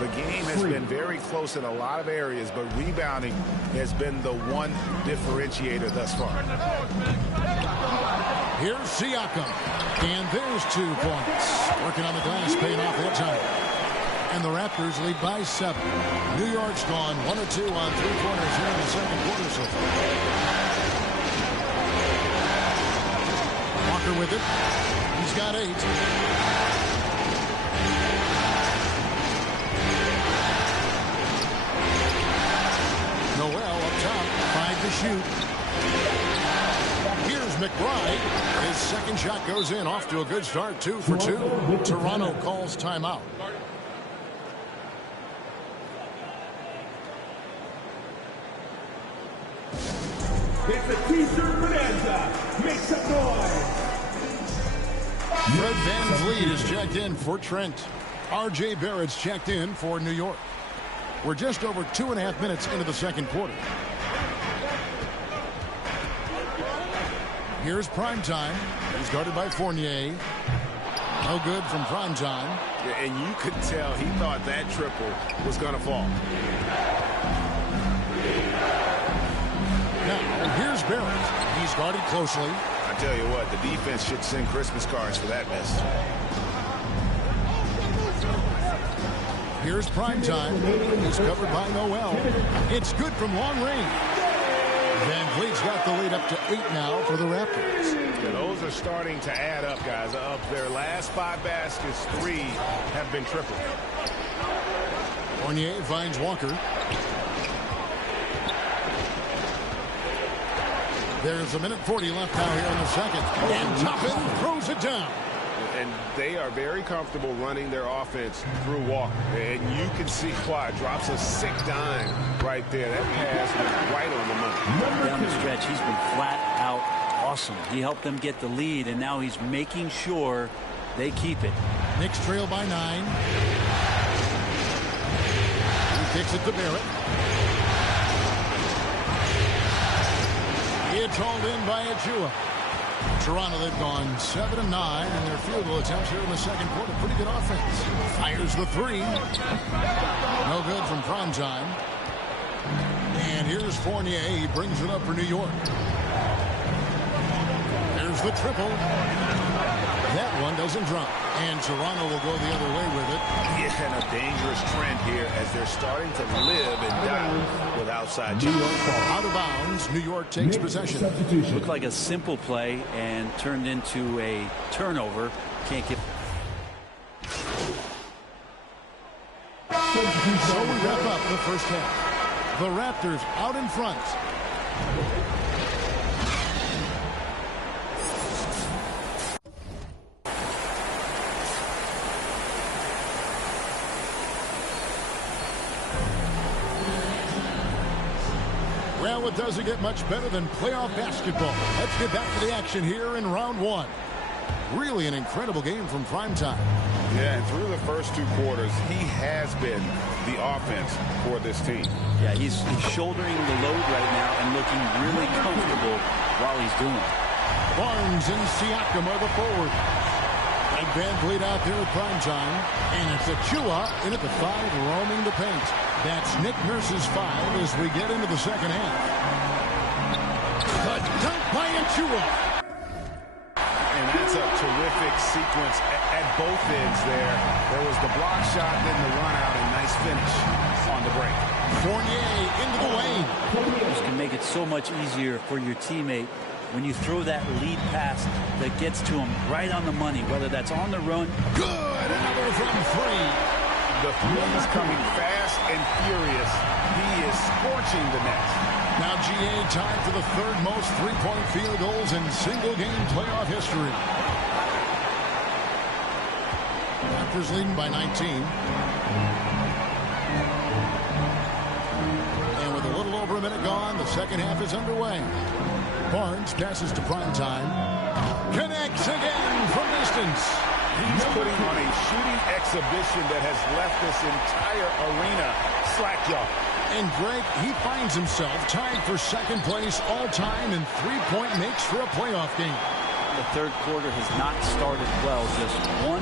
The game has been very close in a lot of areas, but rebounding has been the one differentiator thus far. Here's Siakam. And there's 2 points. Working on the glass, paying off that time. And the Raptors lead by 7. New York's gone 1 or 2 on three-pointers here in the second quarter so far. Walker with it. He's got 8. Noel up top, 5 to shoot. Here's McBride. His second shot goes in, off to a good start, 2 for 2. Toronto calls timeout. It's a T-shirt bonanza. Make some noise. Fred VanVleet is checked in for Trent. R.J. Barrett's checked in for New York. We're just over 2.5 minutes into the second quarter. Here's Primetime. He's guarded by Fournier. No good from Primetime. Yeah, and you could tell he thought that triple was going to fall. Now, here's Barrett. He's guarded closely. I tell you what, the defense should send Christmas cards for that miss. Here's Primetime. He's covered by Noel. It's good from long range. VanVleet's got the lead up to 8 now for the Raptors. Yeah, those are starting to add up, guys. Of their last 5 baskets, 3 have been triple. Fournier finds Walker. There's 1:40 left now here in the second. And Toppin throws it down. And they are very comfortable running their offense through Walker. And you can see why. Drops a sick dime right there. That pass was right on the money. Down the stretch, he's been flat out awesome. He helped them get the lead, and now he's making sure they keep it. Knicks trail by 9. He kicks it to Barrett. It's hauled in by Achua. Toronto, they've gone 7 of 9 in their field goal attempts here in the second quarter. Pretty good offense. Fires the 3. No good from Primetime. And here's Fournier. He brings it up for New York. There's the triple. That one doesn't drop. And Toronto will go the other way with it. Yeah, and a dangerous trend here as they're starting to live and die with outside shots. Out of bounds, New York takes possession. Looked like a simple play and turned into a turnover. Can't get. So we wrap up the first half. The Raptors out in front. Well, it doesn't get much better than playoff basketball. Let's get back to the action here in round 1. Really an incredible game from Primetime. Yeah, and through the first 2 quarters, he has been the offense for this team. Yeah, he's shouldering the load right now and looking really comfortable while he's doing it. Barnes and Siakam are the forward. And VanVleet out there at Primetime. And it's Achua in at the 5, roaming the paint. That's Nick Nurse's 5 as we get into the second half. The dunk by Achua. And that's a terrific sequence at both ends there. There was the block shot, then the run out, and nice finish on the break. Fournier into the lane. This can make it so much easier for your teammate when you throw that lead pass that gets to him right on the money, whether that's on the run. Good. Another from 3. The three's coming fast and furious. He is scorching the net. Now GA tied for the 3rd most three-point field goals in single-game playoff history. Raptors leading by 19. And with a little over a minute gone, the second half is underway. Barnes passes to Primetime. Connects again from distance. He's putting on a shooting exhibition that has left this entire arena slack-jawed. And Greg, he finds himself tied for 2nd place all-time in three-point makes for a playoff game. The 3rd quarter has not started well, just 1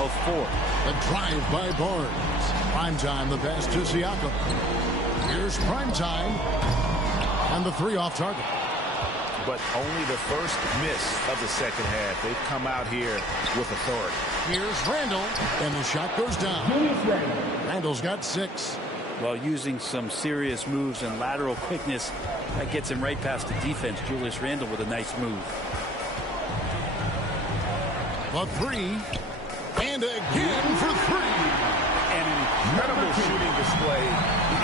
of 4. A drive by Barnes. Primetime the pass to Siakam. Here's Primetime on the 3 off target. But only the first miss of the second half. They've come out here with authority. Here's Randall, and the shot goes down. Randall's got 6. Well, using some serious moves and lateral quickness, that gets him right past the defense. Julius Randle with a nice move. The three. And again for three. An incredible shooting display,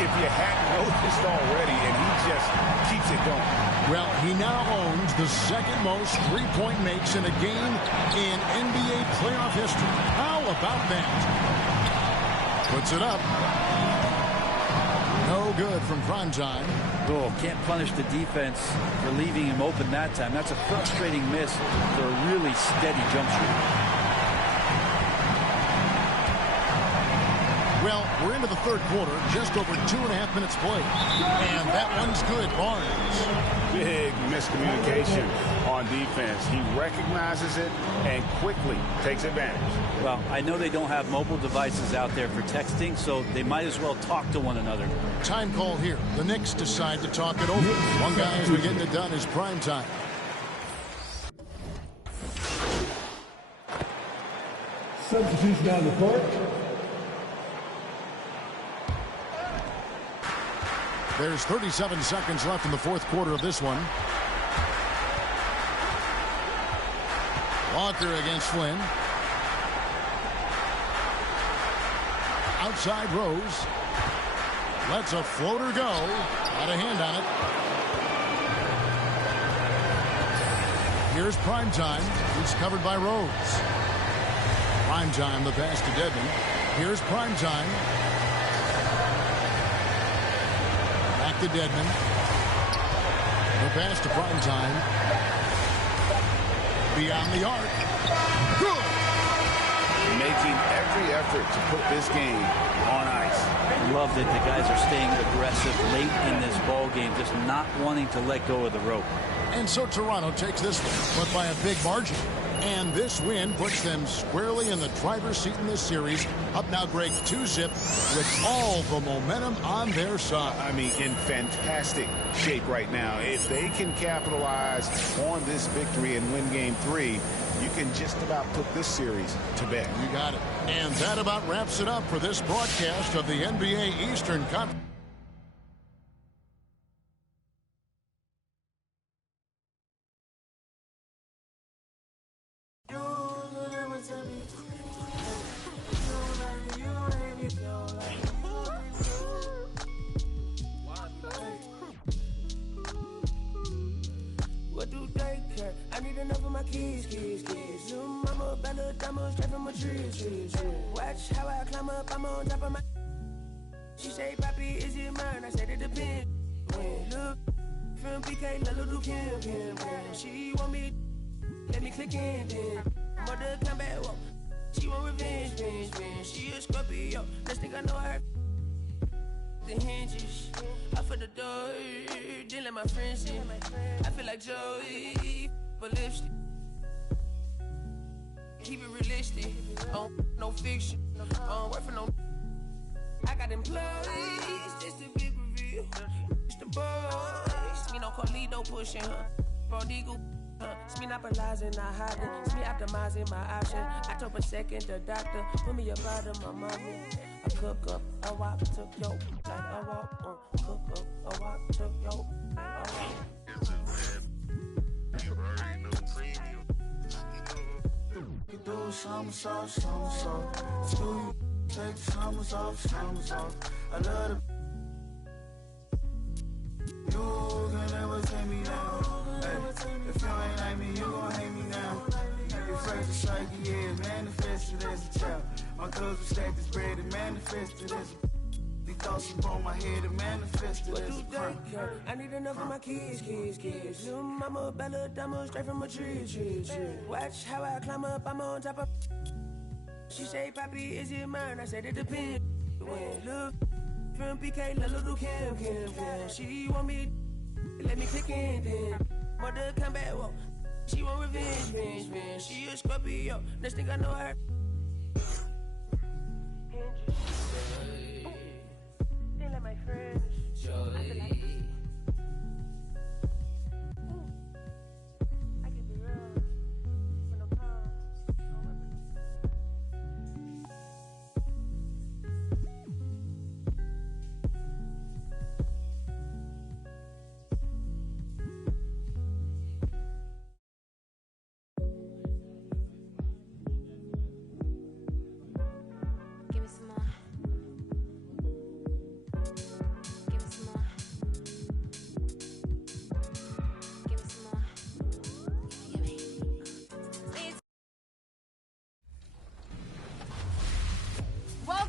if you hadn't noticed already, and he just keeps it going. Well, he now owns the second most three-point makes in a game in NBA playoff history. How about that? Puts it up. No good from primetime. Oh, can't punish the defense for leaving him open that time. That's a frustrating miss for a really steady jump shooter. Well, we're into the third quarter, just over 2.5 minutes played. And that one's good, Barnes. Big miscommunication on defense. He recognizes it and quickly takes advantage. Well, I know they don't have mobile devices out there for texting, so they might as well talk to one another. Time call here. The Knicks decide to talk it over. One guy who's been getting it done is primetime. Substitution on the court. There's 37 seconds left in the fourth quarter of this one. Walker against Flynn. Outside Rose. Lets a floater go. Got a hand on it. Here's Primetime. He's covered by Rose. Primetime, the pass to Dedmon. Here's Primetime. Back to Dedmon. The pass to Primetime. Beyond the arc. Good. Making every effort to put this game on ice. Love that the guys are staying aggressive late in this ball game, just not wanting to let go of the rope. And so Toronto takes this one, but by a big margin. And this win puts them squarely in the driver's seat in this series. Up now, Greg, 2-zip with all the momentum on their side. I mean, in fantastic shape right now. If they can capitalize on this victory and win game 3, you can just about put this series to bed. You got it. And that about wraps it up for this broadcast of the NBA Eastern Conference. What do they care? I need enough of my kids. Little mama, better diamonds, straight from a tree. Watch how I climb up, I'm on top of my. She say, Papi, is it mine? I said it depends. When look from PK, little Kim. She want me, let me click in. Then mother come back, whoa. She want revenge. She a Scorpio. Next thing I know her. The hinges out for the door, then let my friends in. I feel like Joey, but lipstick. Keep it realistic, no fiction, work for no. I got employees, this the big reveal. It's the boys, me no Carlito pushing her. Prodigal, it's me not monopolizing, not hiding. It's me optimizing my option. I took a second, the doctor put me about my mommy. I cook up a wop, took yo like a wop. Cook up a wop, took yo like a wop. You already know premium. You do somersault. Screw you, take the summers off. I love the. You can never take me down. Hey, if you ain't like me, you gon' hate me now. Your first psyche, yeah, manifested as a child. My cousin stacked this bread and manifested as a. These thoughts upon my head and manifested as a crime. I need enough of my kids. Little mama, Bella, diamonds, straight from a tree. Watch how I climb up, I'm on top of. She say, Papi, is it mine? I said it depends. When look from PK, little Kim. She want me, let me click in. Then mother come back, whoa. She want revenge. She a Scorpio. Next thing I know her. Then let my friends. I can be real. When I'm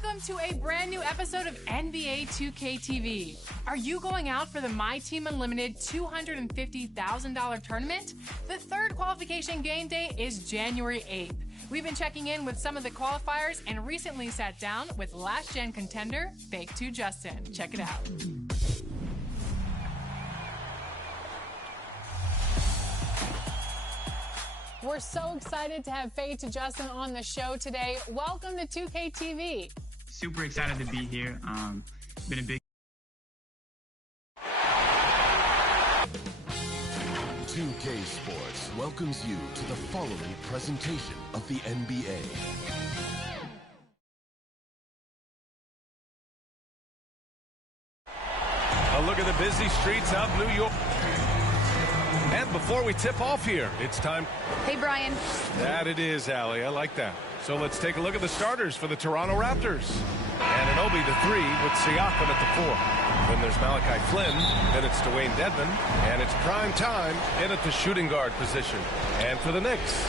Welcome to a brand new episode of NBA 2K TV. Are you going out for the My Team Unlimited $250,000 tournament? The third qualification game day is January 8th. We've been checking in with some of the qualifiers and recently sat down with last-gen contender Fake 2 Justin. Check it out. We're so excited to have Fake 2 Justin on the show today. Welcome to 2K TV. Super excited to be here. Been a big 2K Sports welcomes you to the following presentation of the NBA. A look at the busy streets of New York. And before we tip off here, it's time. Hey, Brian. That it is, Allie. I like that. So let's take a look at the starters for the Toronto Raptors. Anunoby the 3 with Siakam at the 4. Then there's Malachi Flynn. Then it's Dwayne Dedmon. And it's prime time in at the shooting guard position. And for the Knicks,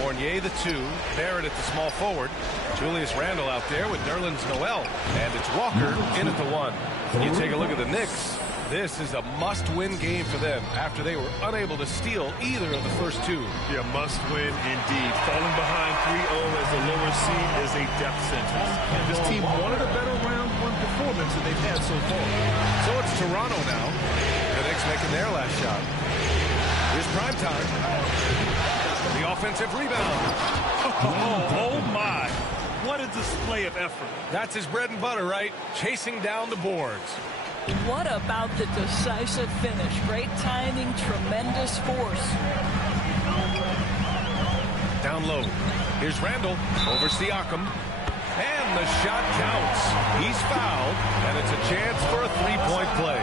Fournier the 2, Barrett at the small forward, Julius Randle out there with Nerlens Noel. And it's Walker in at the 1. You take a look at the Knicks. This is a must-win game for them after they were unable to steal either of the first two. Yeah, must-win indeed. Falling behind 3-0 as the lower seed is a death sentence. This team wanted a better round one performance than they've had so far. So it's Toronto now. The Knicks making their last shot. Here's prime time. The offensive rebound. Oh my. What a display of effort. That's his bread and butter, right? Chasing down the boards. What about the decisive finish? Great timing, tremendous force. Down low. Here's Randle over Siakam. And the shot counts. He's fouled, and it's a chance for a three-point play.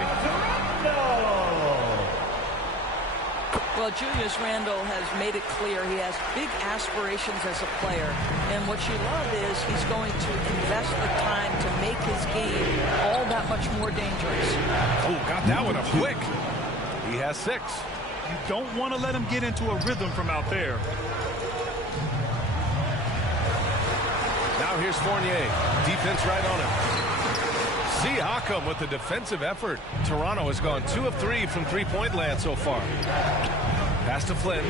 Well, Julius Randle has made it clear he has big aspirations as a player. And what you love is he's going to invest the time to make his game all that much more dangerous. Oh, got that one up quick. He has 6. You don't want to let him get into a rhythm from out there. Now here's Fournier. Defense right on him. Siakam with the defensive effort. Toronto has gone 2 of 3 from three-point land so far. Pass to Flynn.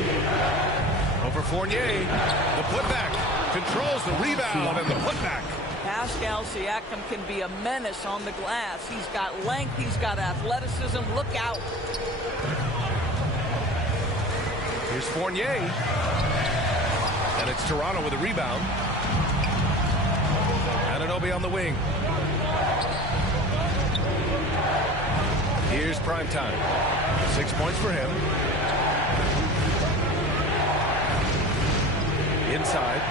Over Fournier. The putback. Controls the rebound and the putback. Pascal Siakam can be a menace on the glass. He's got length. He's got athleticism. Look out. Here's Fournier. And it's Toronto with a rebound. Anunoby on the wing. Here's prime time. 6 points for him. Inside.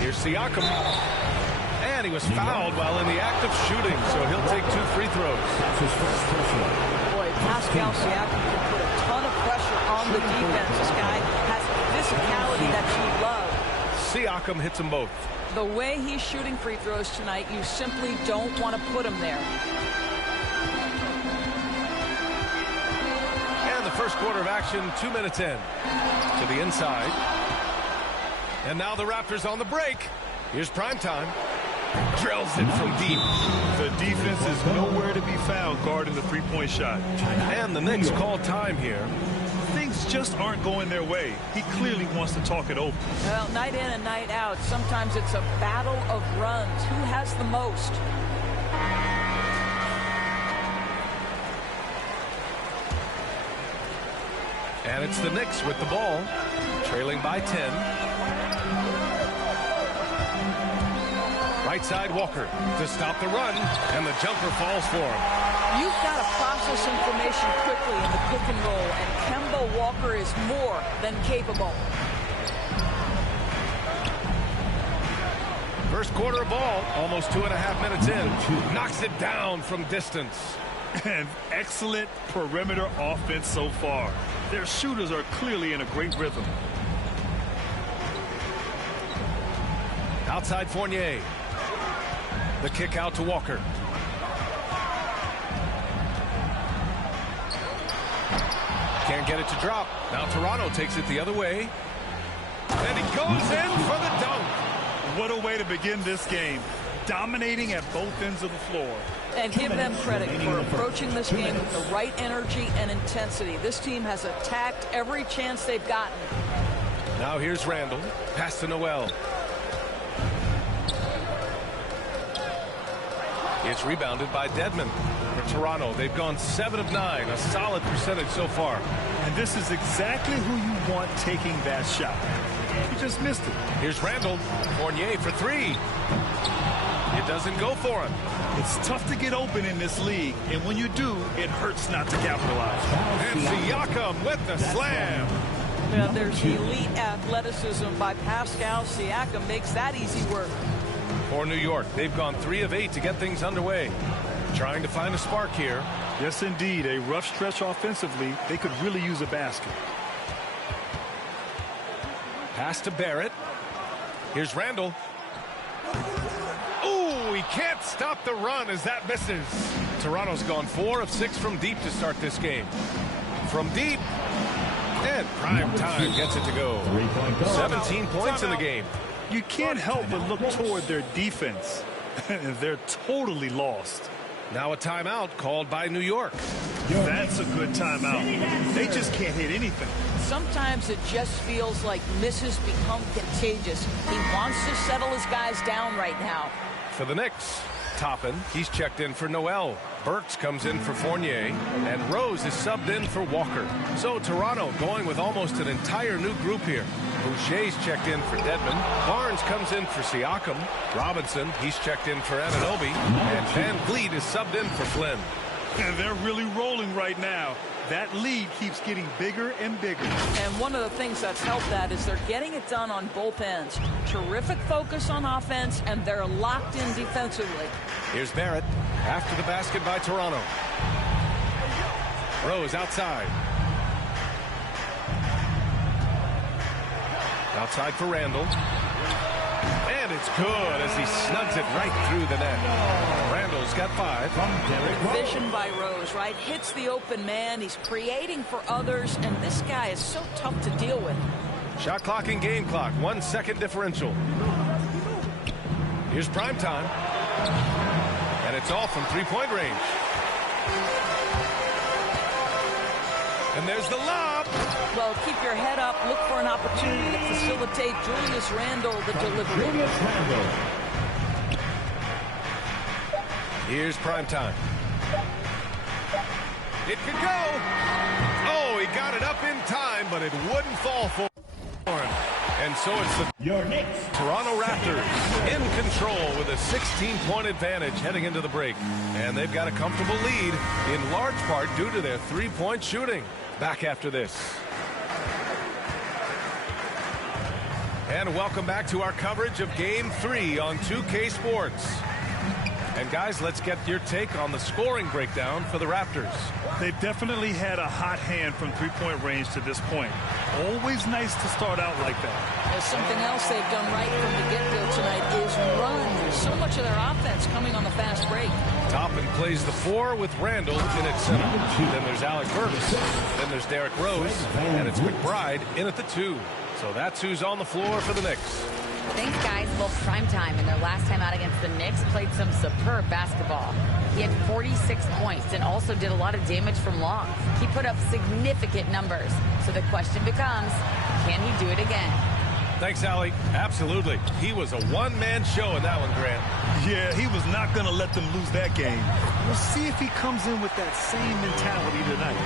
Here's Siakam. And he was fouled while in the act of shooting, so he'll take 2 free throws. Boy, Pascal Siakam can put a ton of pressure on the defense. This guy has physicality that you love. Siakam hits them both. The way he's shooting free throws tonight, you simply don't want to put him there. And the first quarter of action, 2 minutes in. To the inside. And now the Raptors on the break. Here's prime time. Drills it from deep. The defense is nowhere to be found guarding the three-point shot. And the Knicks call time here. Things just aren't going their way. He clearly wants to talk it over. Well, night in and night out, sometimes it's a battle of runs. Who has the most? And it's the Knicks with the ball, trailing by 10. Right side Walker to stop the run, and the jumper falls for him. You've got to process information quickly in the pick and roll, and Kemba Walker is more than capable. First quarter of ball, almost 2.5 minutes in. Knocks it down from distance. And excellent perimeter offense so far. Their shooters are clearly in a great rhythm. Outside Fournier. The kick out to Walker. Can't get it to drop. Now Toronto takes it the other way. And he goes in for the dunk. What a way to begin this game. dominating at both ends of the floor. And give them credit for approaching this game with the right energy and intensity. This team has attacked every chance they've gotten. Now here's Randall. Pass to Noel. It's rebounded by Dedmon. For Toronto, they've gone 7 of 9, a solid percentage so far. And this is exactly who you want taking that shot. He just missed it. Here's Randall. Fournier for 3. It doesn't go for him. It's tough to get open in this league, and when you do, it hurts not to capitalize. And Siakam with the slam. Yeah, there's elite athleticism by Pascal Siakam. Makes that easy work. For New York, they've gone 3 of 8 to get things underway. Trying to find a spark here. Yes, indeed. A rough stretch offensively. They could really use a basket. Pass to Barrett. Here's Randall. Ooh, he can't stop the run as that misses. Toronto's gone 4 of 6 from deep to start this game. From deep. And prime time gets it to go. 17 points in the game. You can't help but look toward their defense. They're totally lost. Now a timeout called by New York. That's a good timeout. They just can't hit anything. Sometimes it just feels like misses become contagious. He wants to settle his guys down right now. For the Knicks, Toppin, he's checked in for Noel. Burks comes in for Fournier, and Rose is subbed in for Walker. So Toronto going with almost an entire new group here. Boucher's checked in for Dedmon. Barnes comes in for Siakam. Robinson, he's checked in for Anunoby. And Van Vliet is subbed in for Flynn. And they're really rolling right now. That lead keeps getting bigger and bigger. And one of the things that's helped that is they're getting it done on both ends. Terrific focus on offense, and they're locked in defensively. Here's Barrett after the basket by Toronto. Rose outside. Outside for Randall. And it's good as he snugs it right through the net. Randall's got 5. Great vision by Rose, right? Hits the open man. He's creating for others, and this guy is so tough to deal with. Shot clock and game clock. 1 second differential. Here's prime time. And it's all from three-point range. And there's the lob. Well, keep your head up. Look for an opportunity to facilitate Julius Randle the delivery. Here's prime time. It could go. Oh, he got it up in time, but it wouldn't fall for him. And so it's the Toronto Raptors in control with a 16-point advantage heading into the break. And they've got a comfortable lead in large part due to their three-point shooting. Back after this. And welcome back to our coverage of Game 3 on 2K Sports. And guys, let's get your take on the scoring breakdown for the Raptors. They've definitely had a hot hand from three-point range to this point. Always nice to start out like that. There's something else they've done right from the get-go tonight is run. So much of their offense coming on the fast break. Toppin plays the 4 with Randall in at center. Then there's Alec Burks. Then there's Derrick Rose. And it's McBride in at the 2. So that's who's on the floor for the Knicks. Thanks, guys. Both primetime and their last time out against the Knicks played some superb basketball. He had 46 points and also did a lot of damage from long. He put up significant numbers. So the question becomes, can he do it again? Thanks, Allie. Absolutely. He was a one-man show in that one, Grant. Yeah, he was not going to let them lose that game. We'll see if he comes in with that same mentality tonight.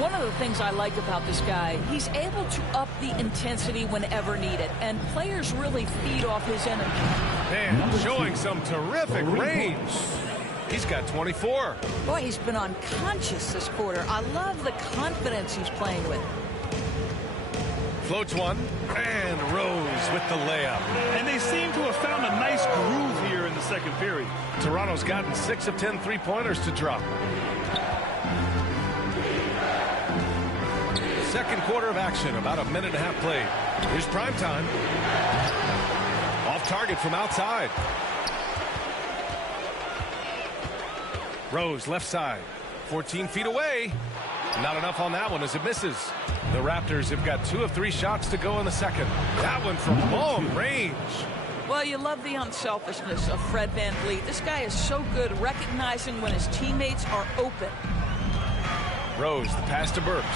One of the things I like about this guy, he's able to up the intensity whenever needed, and players really feed off his energy. Man, showing some terrific range. He's got 24. Boy, he's been unconscious this quarter. I love the confidence he's playing with. Floats one, and Rose with the layup. And they seem to have found a nice groove here in the second period. Toronto's gotten 6 of 10 three-pointers to drop. Second quarter of action, about a minute and a half played. Here's prime time. Off target from outside. Rose left side, 14 feet away. Not enough on that one as it misses. The Raptors have got 2 of 3 shots to go in the second. That one from long range. Well, you love the unselfishness of Fred VanVleet. This guy is so good recognizing when his teammates are open. Rose, the pass to Burks.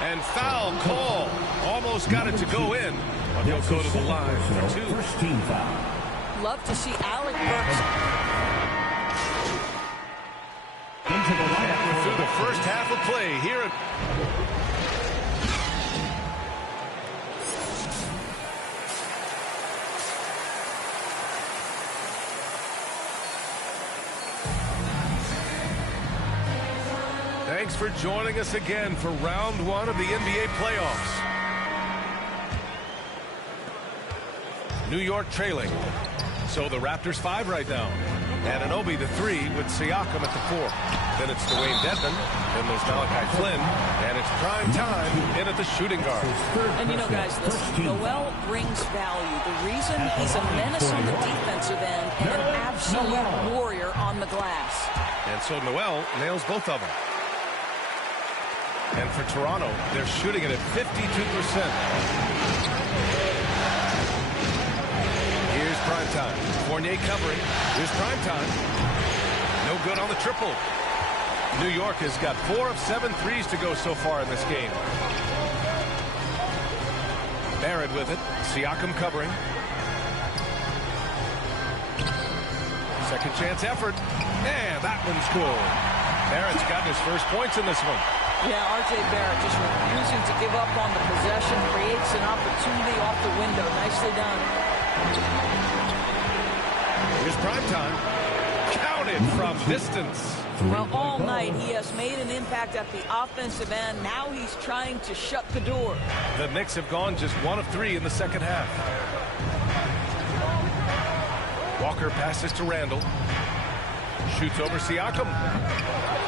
And foul call. Almost got it to go in. But he'll go to the line for 2. First team foul. Love to see Alec Burks. Into the lineup. We're through the first half of play here at... Thanks for joining us again for round 1 of the NBA playoffs. New York trailing. So the Raptors 5 right now. Anunoby the 3 with Siakam at the 4. Then it's Dwayne Dedmon. Then there's Malachi Flynn. And it's prime time in at the shooting guard. And you know, guys, listen, Noel brings value. The reason he's a menace on the defensive end and an absolute warrior on the glass. And so Noel nails both of them. And for Toronto, they're shooting it at 52%. Here's prime time. Fournier covering. Here's prime time. No good on the triple. New York has got 4 of 7 threes to go so far in this game. Barrett with it. Siakam covering. Second chance effort. And that one's good. Barrett's gotten his first points in this one. Yeah, R.J. Barrett just refusing to give up on the possession, creates an opportunity off the window. Nicely done. Here's prime time. Counted from distance. Well, all night he has made an impact at the offensive end. Now he's trying to shut the door. The Knicks have gone just 1 of 3 in the second half. Walker passes to Randall. Shoots over Siakam.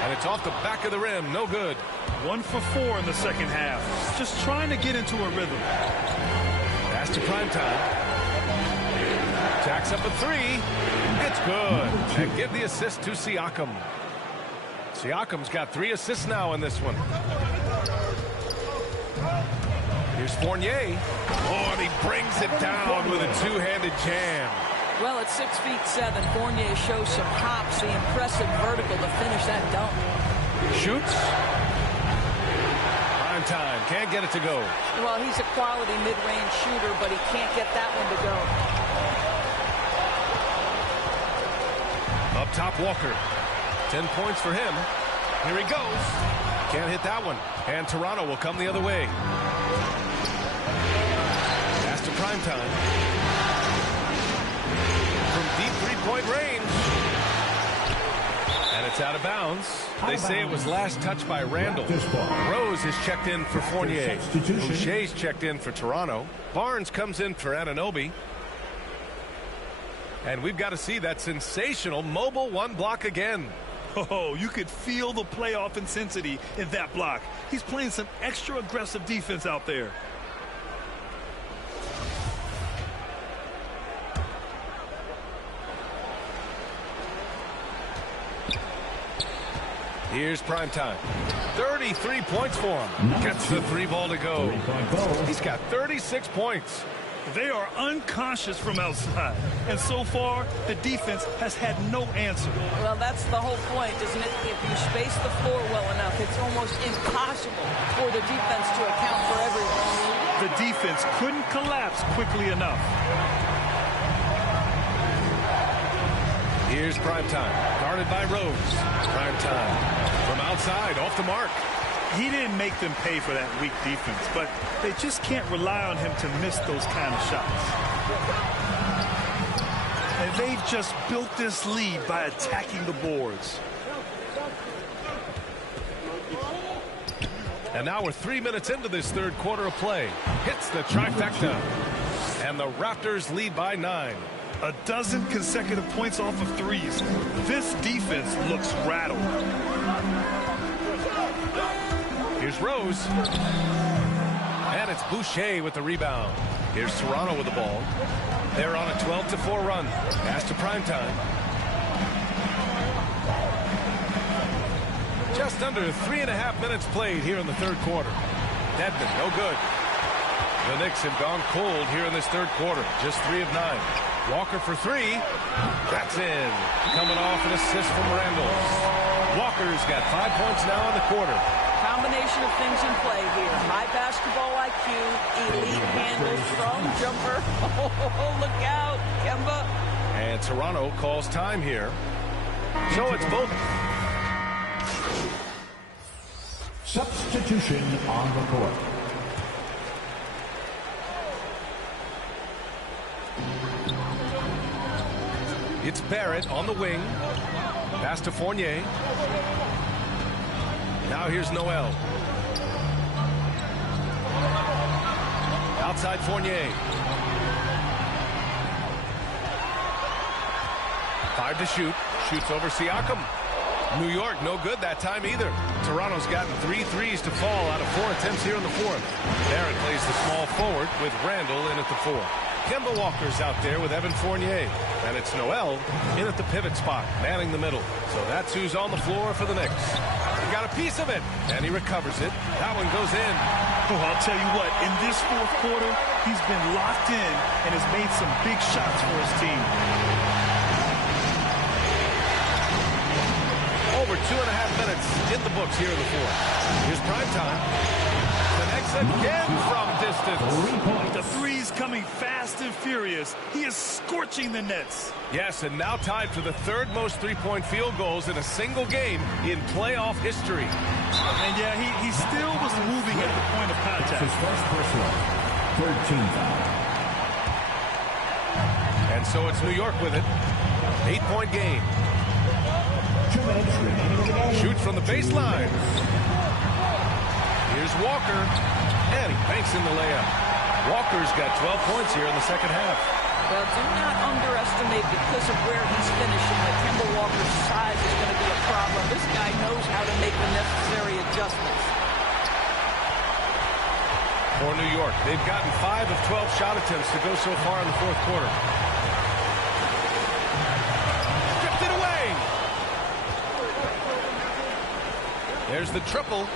And it's off the back of the rim. No good. 1 for 4 in the second half. Just trying to get into a rhythm. Pass to primetime. Jacks up a 3. It's good. And give the assist to Siakam. Siakam's got 3 assists now in this one. Here's Fournier. Oh, and he brings it down with a two-handed jam. Well, at 6'7", Fournier shows some hops, the impressive vertical to finish that dunk. Shoots. Prime time. Can't get it to go. Well, he's a quality mid-range shooter, but he can't get that one to go. Up top, Walker. 10 points for him. Here he goes. Can't hit that one. And Toronto will come the other way. Pass to primetime. From deep three-point range. And it's out of bounds. They say it was last touched by Randall. Rose is checked in for Fournier. Boucher's checked in for Toronto. Barnes comes in for Anunoby. And we've got to see that sensational mobile 1 block again. Oh, you could feel the playoff intensity in that block. He's playing some extra aggressive defense out there. Here's prime time. 33 points for him. Gets the 3 ball to go. He's got 36 points. They are unconscious from outside. And so far, the defense has had no answer. Well, that's the whole point, isn't it? If you space the floor well enough, it's almost impossible for the defense to account for everyone. The defense couldn't collapse quickly enough. Here's prime time. Guarded by Rose. Prime time. From outside, off the mark. He didn't make them pay for that weak defense, but they just can't rely on him to miss those kind of shots. And they've just built this lead by attacking the boards. And now we're 3 minutes into this third quarter of play. Hits the trifecta. And the Raptors lead by 9. A dozen consecutive points off of threes. This defense looks rattled. Here's Rose. And it's Boucher with the rebound. Here's Toronto with the ball. They're on a 12-4 run. Pass to primetime. Just under 3.5 minutes played here in the third quarter. Dedmon, no good. The Knicks have gone cold here in this third quarter. Just 3 of 9. Walker for 3. That's in. Coming off an assist from Randall. Walker's got 5 points now in the quarter. Combination of things in play here. High basketball IQ, elite handle, strong jumper. Oh, look out, Kemba. And Toronto calls time here. So it's both. Substitution on the court. It's Barrett on the wing. Pass to Fournier. Now here's Noel. Outside Fournier. 5 to shoot. Shoots over Siakam. New York, no good that time either. Toronto's gotten 3 threes to fall out of 4 attempts here in the fourth. Barrett plays the small forward with Randall in at the 4. Kemba Walker's out there with Evan Fournier. And it's Noel in at the pivot spot, manning the middle. So that's who's on the floor for the Knicks. He got a piece of it, and he recovers it. That one goes in. Oh, I'll tell you what, in this fourth quarter, he's been locked in and has made some big shots for his team. Over 2.5 minutes in the books here in the fourth. Here's prime time. The Knicks again from distance. The three's coming fast and furious. He is scorching the Nets. Yes, and now tied for the third most three-point field goals in a single game in playoff history. And yeah, he still was moving at the point of contact. His first personal. Third team foul. And so it's New York with it. 8-point game. Shoots from the baseline. Here's Walker. And he banks in the layup. Walker's got 12 points here in the second half. Well, do not underestimate, because of where he's finishing, that Kemba Walker's size is going to be a problem. This guy knows how to make the necessary adjustments. For New York, they've gotten 5 of 12 shot attempts to go so far in the fourth quarter. Stripped it away. There's the triple.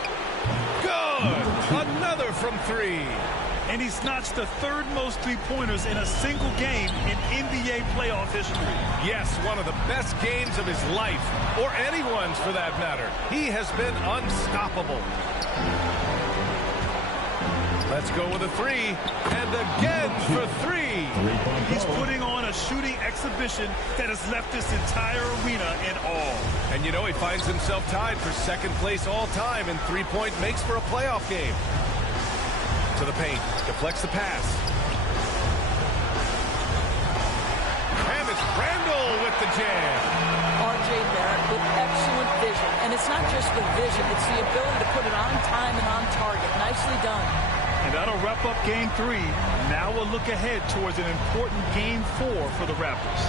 Good. Another from 3. And he's notched the third most three-pointers in a single game in NBA playoff history. Yes, one of the best games of his life, or anyone's for that matter. He has been unstoppable. Let's go with a 3, and again for 3. He's putting on a shooting exhibition that has left this entire arena in awe. And you know, he finds himself tied for second place all time in three-point makes for a playoff game. To the paint, deflects the pass. And it's Randall with the jam. R.J. Barrett with excellent vision. And it's not just the vision, it's the ability to put it on time and on target. Nicely done. And that'll wrap up Game 3. Now we'll look ahead towards an important Game 4 for the Raptors.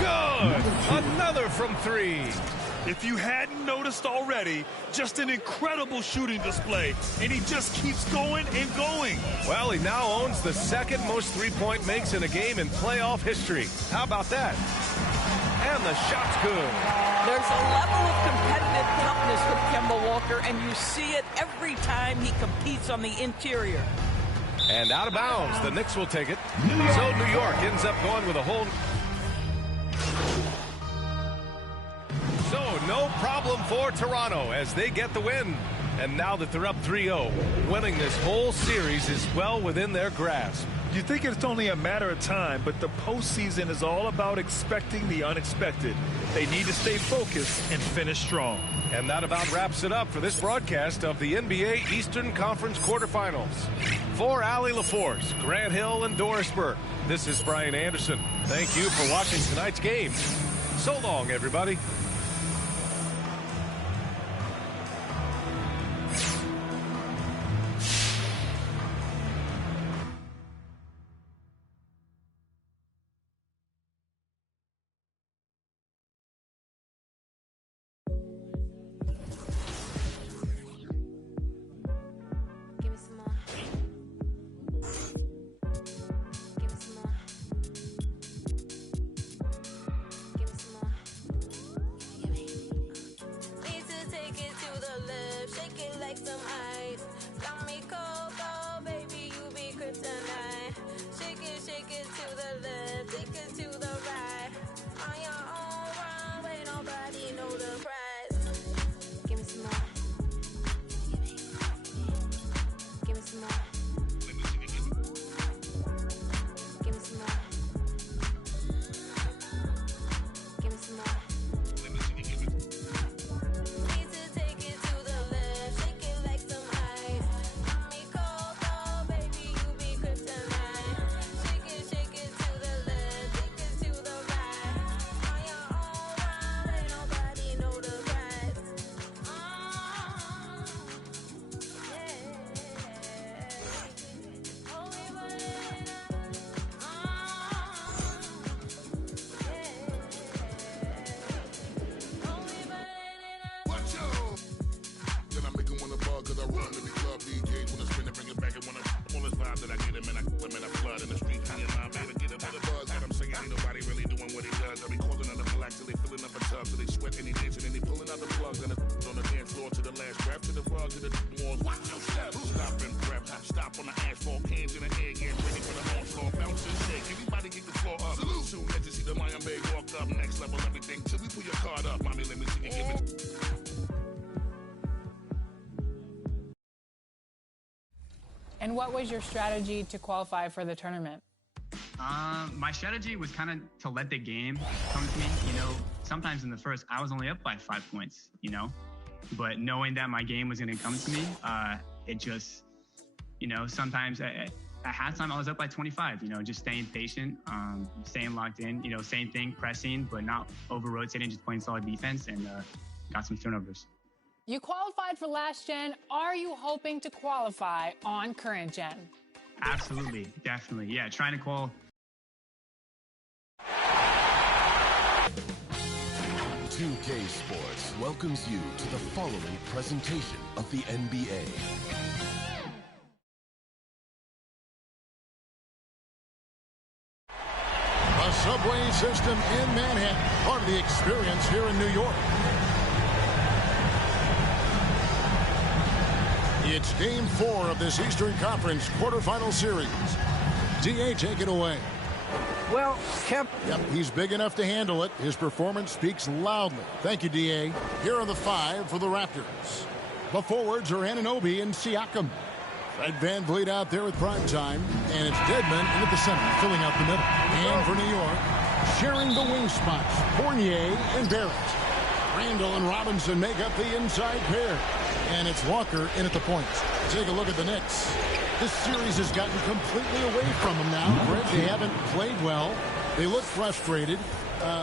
Good! Another from 3. If you hadn't noticed already, just an incredible shooting display. And he just keeps going and going. Well, he now owns the second most three-point makes in a game in playoff history. How about that? And the shot's good. There's a level of competitive toughness with Kemba Walker, and you see it every time he competes on the interior. And out of bounds, the Knicks will take it. So New York ends up going with a whole... So no problem for Toronto as they get the win. And now that they're up 3-0, winning this whole series is well within their grasp. You think it's only a matter of time, but the postseason is all about expecting the unexpected. They need to stay focused and finish strong. And that about wraps it up for this broadcast of the NBA Eastern Conference quarterfinals. For Allie LaForce, Grant Hill, and Doris Burke, this is Brian Anderson. Thank you for watching tonight's game. So long, everybody. I run to the club, DJs when I spin it, bring it back, and when I on this vibe that I get him, and I flood in the street, me and my man, get him with a buzz, that I'm singing, ain't nobody really doing what he does. I be causing another black till they filling up a tub, till they sweat and they dancing and they pulling out the plugs and on the dance floor to the last breath, to the rug, to the walls. Watch your step, stop and prep, stop on the asphalt, cans in the air, get ready for the onslaught, bounce and shake, everybody get the floor up. Salute. Soon as you see the Lion Bay walk up, next level everything till we pull your card up. Mommy, let me see you give it. And what was your strategy to qualify for the tournament? My strategy was kind of to let the game come to me. You know, sometimes in the first, I was only up by 5 points, you know, but knowing that my game was going to come to me, it just, you know, sometimes at halftime I was up by 25, you know, just staying patient, staying locked in, you know, same thing, pressing, but not over-rotating, just playing solid defense, and got some turnovers. You qualified for last gen. Are you hoping to qualify on current gen? Absolutely, definitely. Yeah, trying to qual. 2K Sports welcomes you to the following presentation of the NBA. A subway system in Manhattan, part of the experience here in New York. It's Game 4 of this Eastern Conference quarterfinal series. D.A., take it away. Well, Kemp. Yep, he's big enough to handle it. His performance speaks loudly. Thank you, D.A. Here are the 5 for the Raptors. The forwards are Anunoby and Siakam. Fred VanVleet out there with prime time. And it's Dedmon in at the center, filling out the middle. And for New York, sharing the wing spots, Fournier and Barrett. Randall and Robinson make up the inside pair. And it's Walker in at the point. Take a look at the Knicks. This series has gotten completely away from them now. Greg, they haven't played well. They look frustrated.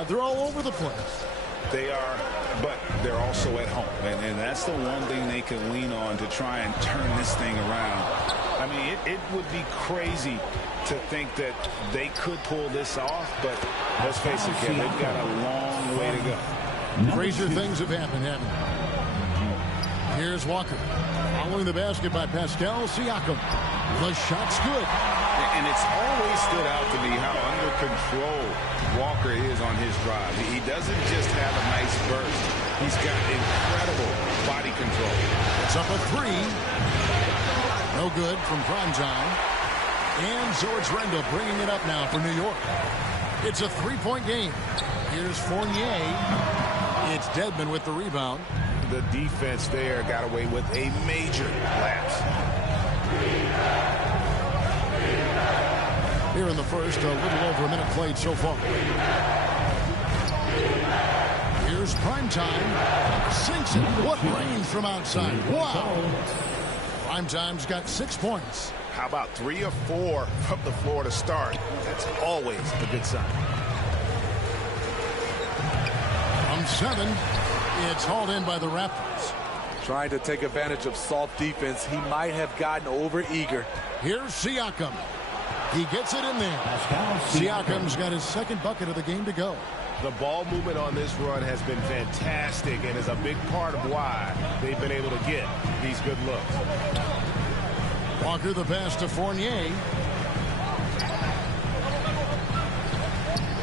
They're all over the place. They are, but they're also at home. And that's the one thing they can lean on to try and turn this thing around. I mean, it would be crazy to think that they could pull this off, but let's face it, Ken, they've got a long way to go. Crazier things have happened, haven't they? Here's Walker. Following the basket by Pascal Siakam. The shot's good. And it's always stood out to me how under control Walker is on his drive. He doesn't just have a nice burst. He's got incredible body control. It's up a 3. No good from prime time. And George Randall bringing it up now for New York. It's a 3-point game. Here's Fournier. It's Dedmon with the rebound. The defense there got away with a major lapse. Here in the first, a little over a minute played so far. Here's Primetime. Sinks it. What range from outside. Wow. Primetime's got 6 points. How about 3 or 4 from the floor to start? That's always a good sign. From 7, it's hauled in by the Raptors. Trying to take advantage of soft defense. He might have gotten over eager. Here's Siakam. He gets it in there. Siakam's got his second bucket of the game to go. The ball movement on this run has been fantastic and is a big part of why they've been able to get these good looks. Walker the pass to Fournier.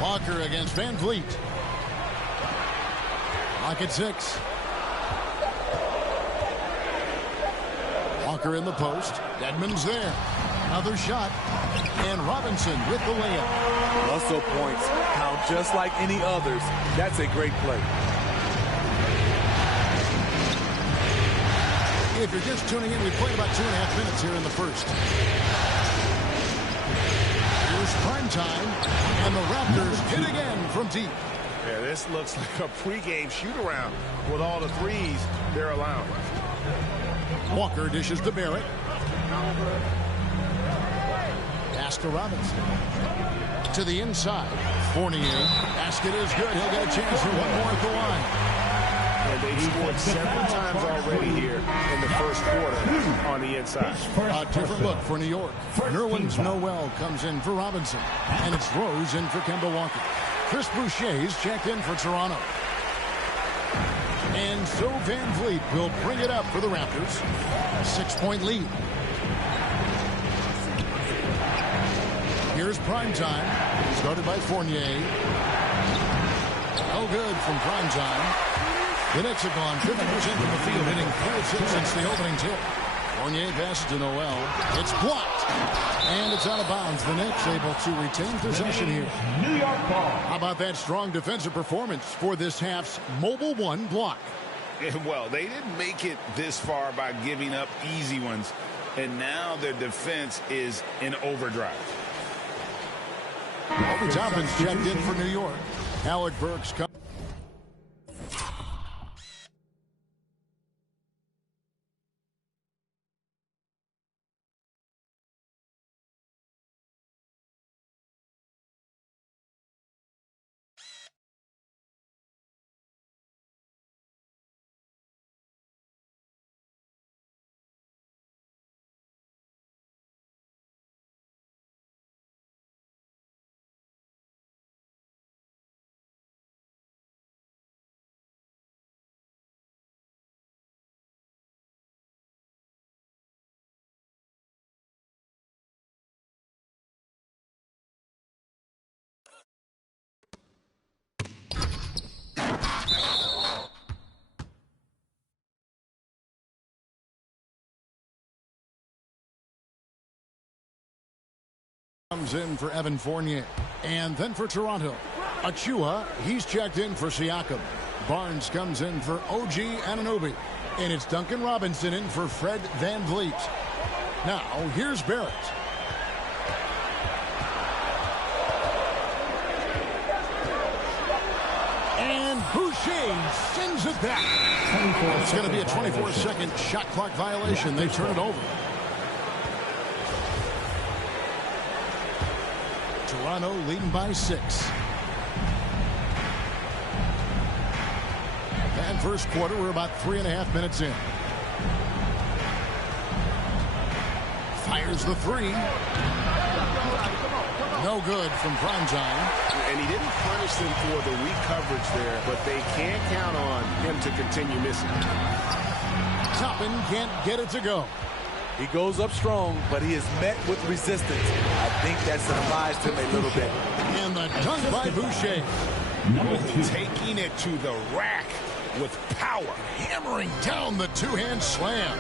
Walker against VanVleet. Lock at 6. Walker in the post. Dedmon's there. Another shot. And Robinson with the layup. Muscle points count just like any others. That's a great play. If you're just tuning in, we played about 2.5 minutes here in the first. Here's Primetime. And the Raptors hit again from deep. Yeah, this looks like a pregame shoot-around with all the threes they're allowing. Walker dishes to Barrett. Pass to Robinson. To the inside. Fournier. Basket is good. He'll get a chance for one more at the line. And they've scored several times already here in the first quarter on the inside. A different look for New York. Nerlens Noel comes in for Robinson. And it's Rose in for Kemba Walker. Chris Boucher's checked in for Toronto. And so Van Vliet will bring it up for the Raptors. A 6-point lead. Here's prime time. Started by Fournier. No good from prime time. The Knicks have gone 50% from the field, hitting 4 of 6 since the opening tip. Fournier passes to Noel. It's blocked. And it's out of bounds. The Knicks able to retain possession here. New York ball. How about that strong defensive performance for this half's Mobile One block? Well, they didn't make it this far by giving up easy ones. And now their defense is in overdrive. Obi Toppin's checked in for New York. Alec Burks comes in for Evan Fournier. And then for Toronto, Achua, he's checked in for Siakam. Barnes comes in for OG Anunoby. And it's Duncan Robinson in for Fred Van Vliet. Now, here's Barrett. And Boucher sends it back. It's going to be a 24-second shot clock violation. They turn it over. Toronto leading by 6. And first quarter, we're about 3.5 minutes in. Fires the 3. No good from prime time. And he didn't punish them for the weak coverage there, but they can't count on him to continue missing. Toppin can't get it to go. He goes up strong, but he is met with resistance. I think that surprised him a little bit. And the dunk by Boucher. Taking it to the rack with power. Hammering down the two-hand slam.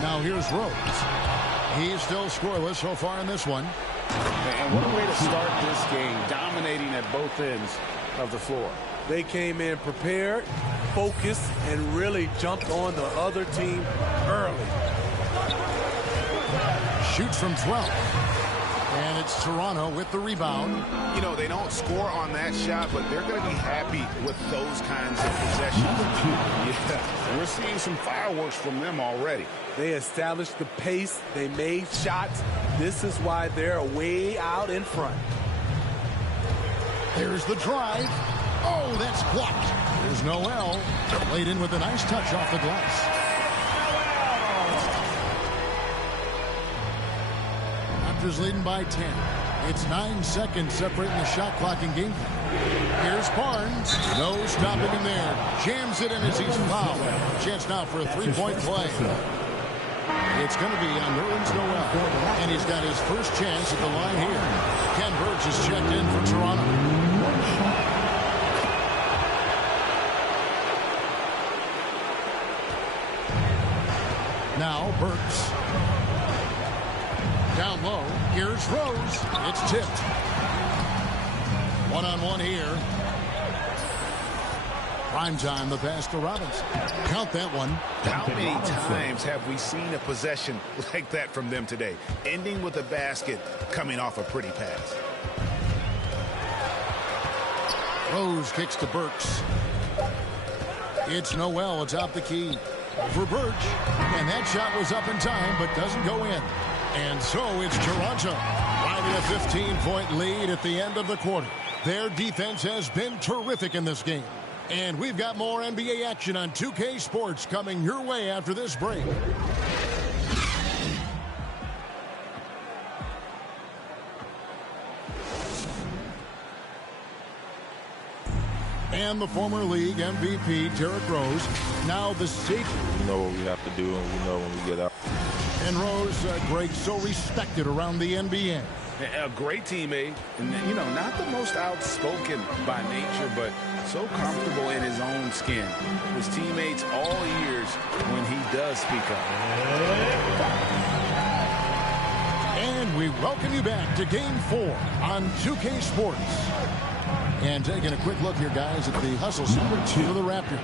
Now here's Rose. He's still scoreless so far in this one. And what a way to start this game, dominating at both ends of the floor. They came in prepared, focused, and really jumped on the other team early. Shoots from 12. And it's Toronto with the rebound. You know, they don't score on that shot, but they're going to be happy with those kinds of possessions. Yeah, we're seeing some fireworks from them already. They established the pace. They made shots. This is why they're way out in front. There's the drive. Oh, that's blocked. There's Noel. Laid in with a nice touch off the glass. Raptors leading by 10. It's 9 seconds separating the shot clock and game. Here's Barnes. No stopping him there. Jams it in as he's fouled. Chance now for a three-point play. It's going to be on Nerlens Noel. And he's got his first chance at the line here. Ken Burge is checked in for Toronto. Now Burks. Down low. Here's Rose. It's tipped. One-on-one here. Prime time, the pass to Robinson. Count that one. How many times have we seen a possession like that from them today? Ending with a basket, coming off a pretty pass. Rose kicks to Burks. It's Noel atop the key for Burch. And that shot was up in time, but doesn't go in. And so it's Toronto riding a 15-point lead at the end of the quarter. Their defense has been terrific in this game. And we've got more NBA action on 2K Sports coming your way after this break. And the former league MVP, Derrick Rose, now the safety. We know what we have to do, and we know when we get out. And Rose, Greg, so respected around the NBA. A great teammate, and not the most outspoken by nature, but so comfortable in his own skin. His teammates all ears when he does speak up. And we welcome you back to Game 4 on 2K Sports. And taking a quick look here, guys, at the hustle sequence for the Raptors.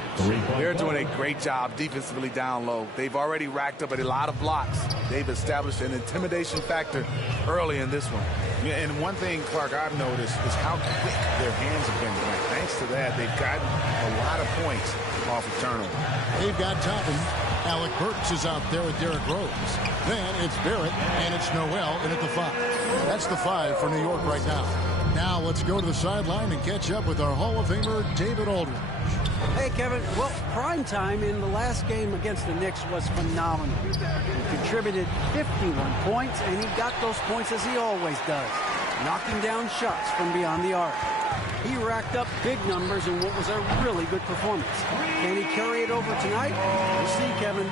They're doing a great job defensively down low. They've already racked up a lot of blocks. They've established an intimidation factor early in this one. Yeah, and one thing, Clark, I've noticed is how quick their hands have been tonight. Thanks to that, they've gotten a lot of points off of turnover. They've got Toppin. Alec Burks is out there with Derrick Rose. Then it's Barrett, and it's Noel in at the 5. That's the 5 for New York right now. Now let's go to the sideline and catch up with our Hall of Famer, David Aldridge. Hey, Kevin. Well, prime time in the last game against the Knicks was phenomenal. He contributed 51 points, and he got those points as he always does, knocking down shots from beyond the arc. He racked up big numbers in what was a really good performance. Can he carry it over tonight? We'll see, Kevin.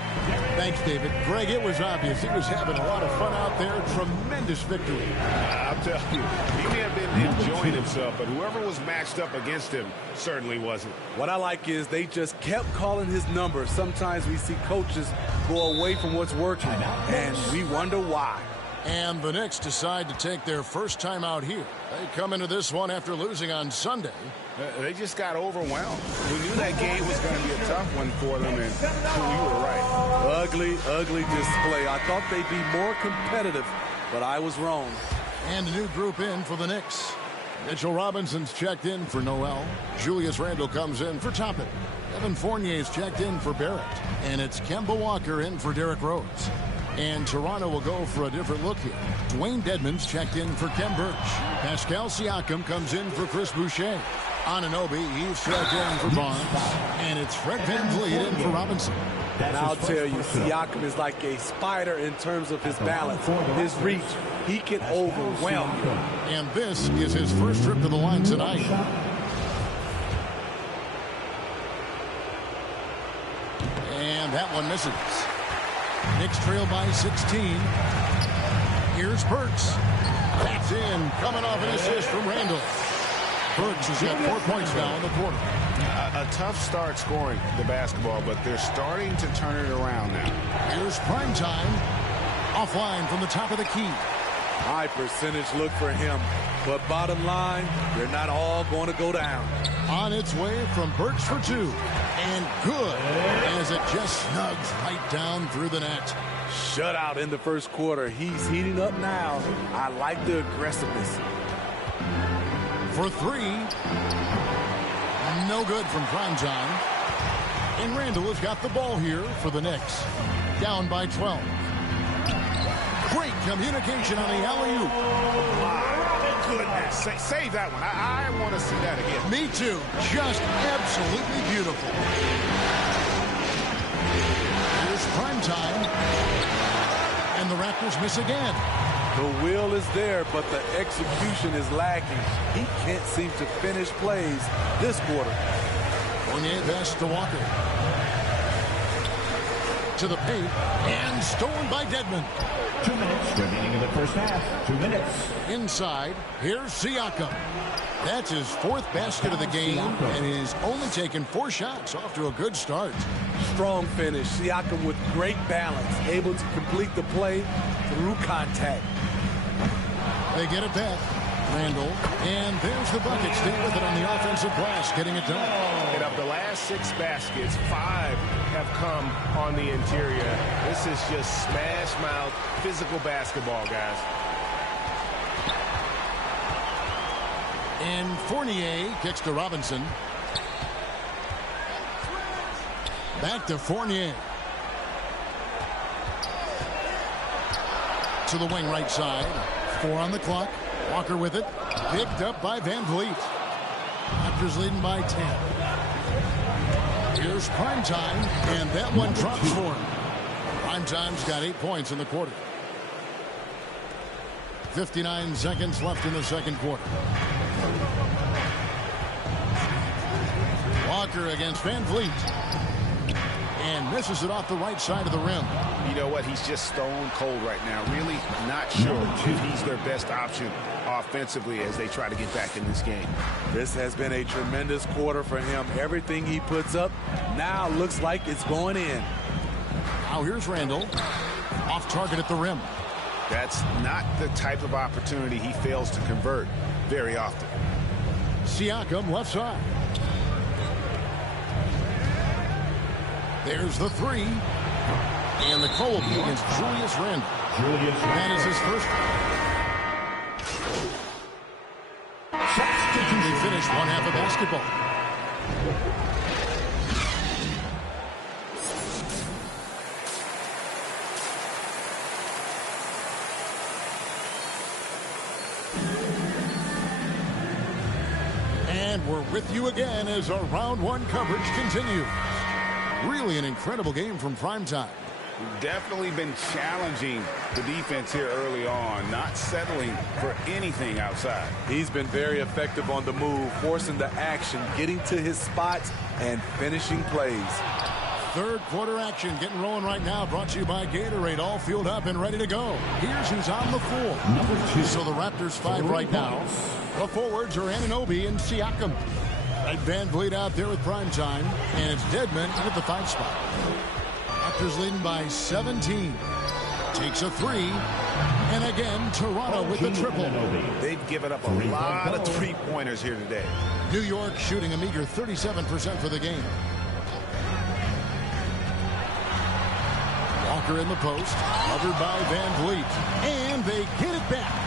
Thanks, David. Greg, it was obvious he was having a lot of fun out there. Tremendous victory. I'll tell you, he may have been enjoying himself, but whoever was matched up against him certainly wasn't. What I like is they just kept calling his number. Sometimes we see coaches go away from what's working, and we wonder why. And the Knicks decide to take their first time out here. They come into this one after losing on Sunday. They just got overwhelmed. We knew that game was going to be a tough one for them, and you were right. Ugly, ugly display. I thought they'd be more competitive, but I was wrong. And a new group in for the Knicks. Mitchell Robinson's checked in for Noel. Julius Randle comes in for Toppin. Evan Fournier's checked in for Barrett. And it's Kemba Walker in for Derrick Rose. And Toronto will go for a different look here. Dwayne Dedmon's checked in for Kem Birch. Pascal Siakam comes in for Chris Boucher. Anunoby, he's checked in for Barnes. And it's Fred VanVleet in for Robinson. And I'll tell you, Siakam is like a spider in terms of his balance, his reach. He can overwhelm you. And this is his first trip to the line tonight. And that one misses. Knicks trail by 16. Here's Burks. That's in. Coming off an assist from Randle. Burks has got 4 points now in the quarter. A tough start scoring the basketball, but they're starting to turn it around now. Here's prime time. Offline from the top of the key. High percentage look for him. But bottom line, they're not all going to go down. On its way from Burks for 2. And good as it just snugs right down through the net. Shutout in the first quarter. He's heating up now. I like the aggressiveness. For 3. No good from primetime. And Randle has got the ball here for the Knicks. Down by 12. Great communication on the alley-oop. Goodness, save that one. I want to see that again. Me too. Just absolutely beautiful. Here's prime time. And the Raptors miss again. The will is there, but the execution is lacking. He can't seem to finish plays this quarter. Fournier pass to Walker. To the paint. And stolen by Dedmon. 2 minutes remaining in the first half. 2 minutes. Inside, here's Siakam. That's his 4th basket of the game, and he's only taken 4 shots. Off to a good start. Strong finish. Siakam with great balance, able to complete the play through contact. They get it back. Randle, and there's the bucket. Stay with it on the offensive glass, getting it done. And of the last 6 baskets, 5 have come on the interior. This is just smash mouth, physical basketball, guys. And Fournier kicks to Robinson. Back to Fournier. To the wing right side. 4 on the clock. Walker with it. Picked up by VanVleet. Raptors leading by 10. Here's primetime, and that one drops for him. Primetime's got 8 points in the quarter. 59 seconds left in the second quarter. Walker against Van Vliet. And misses it off the right side of the rim. You know what? He's just stone cold right now. Really not sure if he's their best option offensively as they try to get back in this game. This has been a tremendous quarter for him. Everything he puts up now looks like it's going in. Now here's Randall. Off target at the rim. That's not the type of opportunity he fails to convert very often. Siakam left side. There's the three. And the call will be against Julius Randle. That is his first. They finish one half of basketball. And we're with you again as our round one coverage continues. Really an incredible game from primetime. Definitely been challenging the defense here early on, not settling for anything outside. He's been very effective on the move, forcing the action, getting to his spots, and finishing plays. Third quarter action getting rolling right now, brought to you by Gatorade, all fueled up and ready to go. Here's who's on the floor. So the Raptors 5 right now. The forwards are Anunoby and Siakam. Right, Van Vliet out there with primetime, and it's Dedmon at the 5 spot. Raptors leading by 17. Takes a three, and again Toronto with the triple. They've given up a lot of three-pointers here today. New York shooting a meager 37% for the game. Walker in the post, covered by Van Vliet, and they get it back.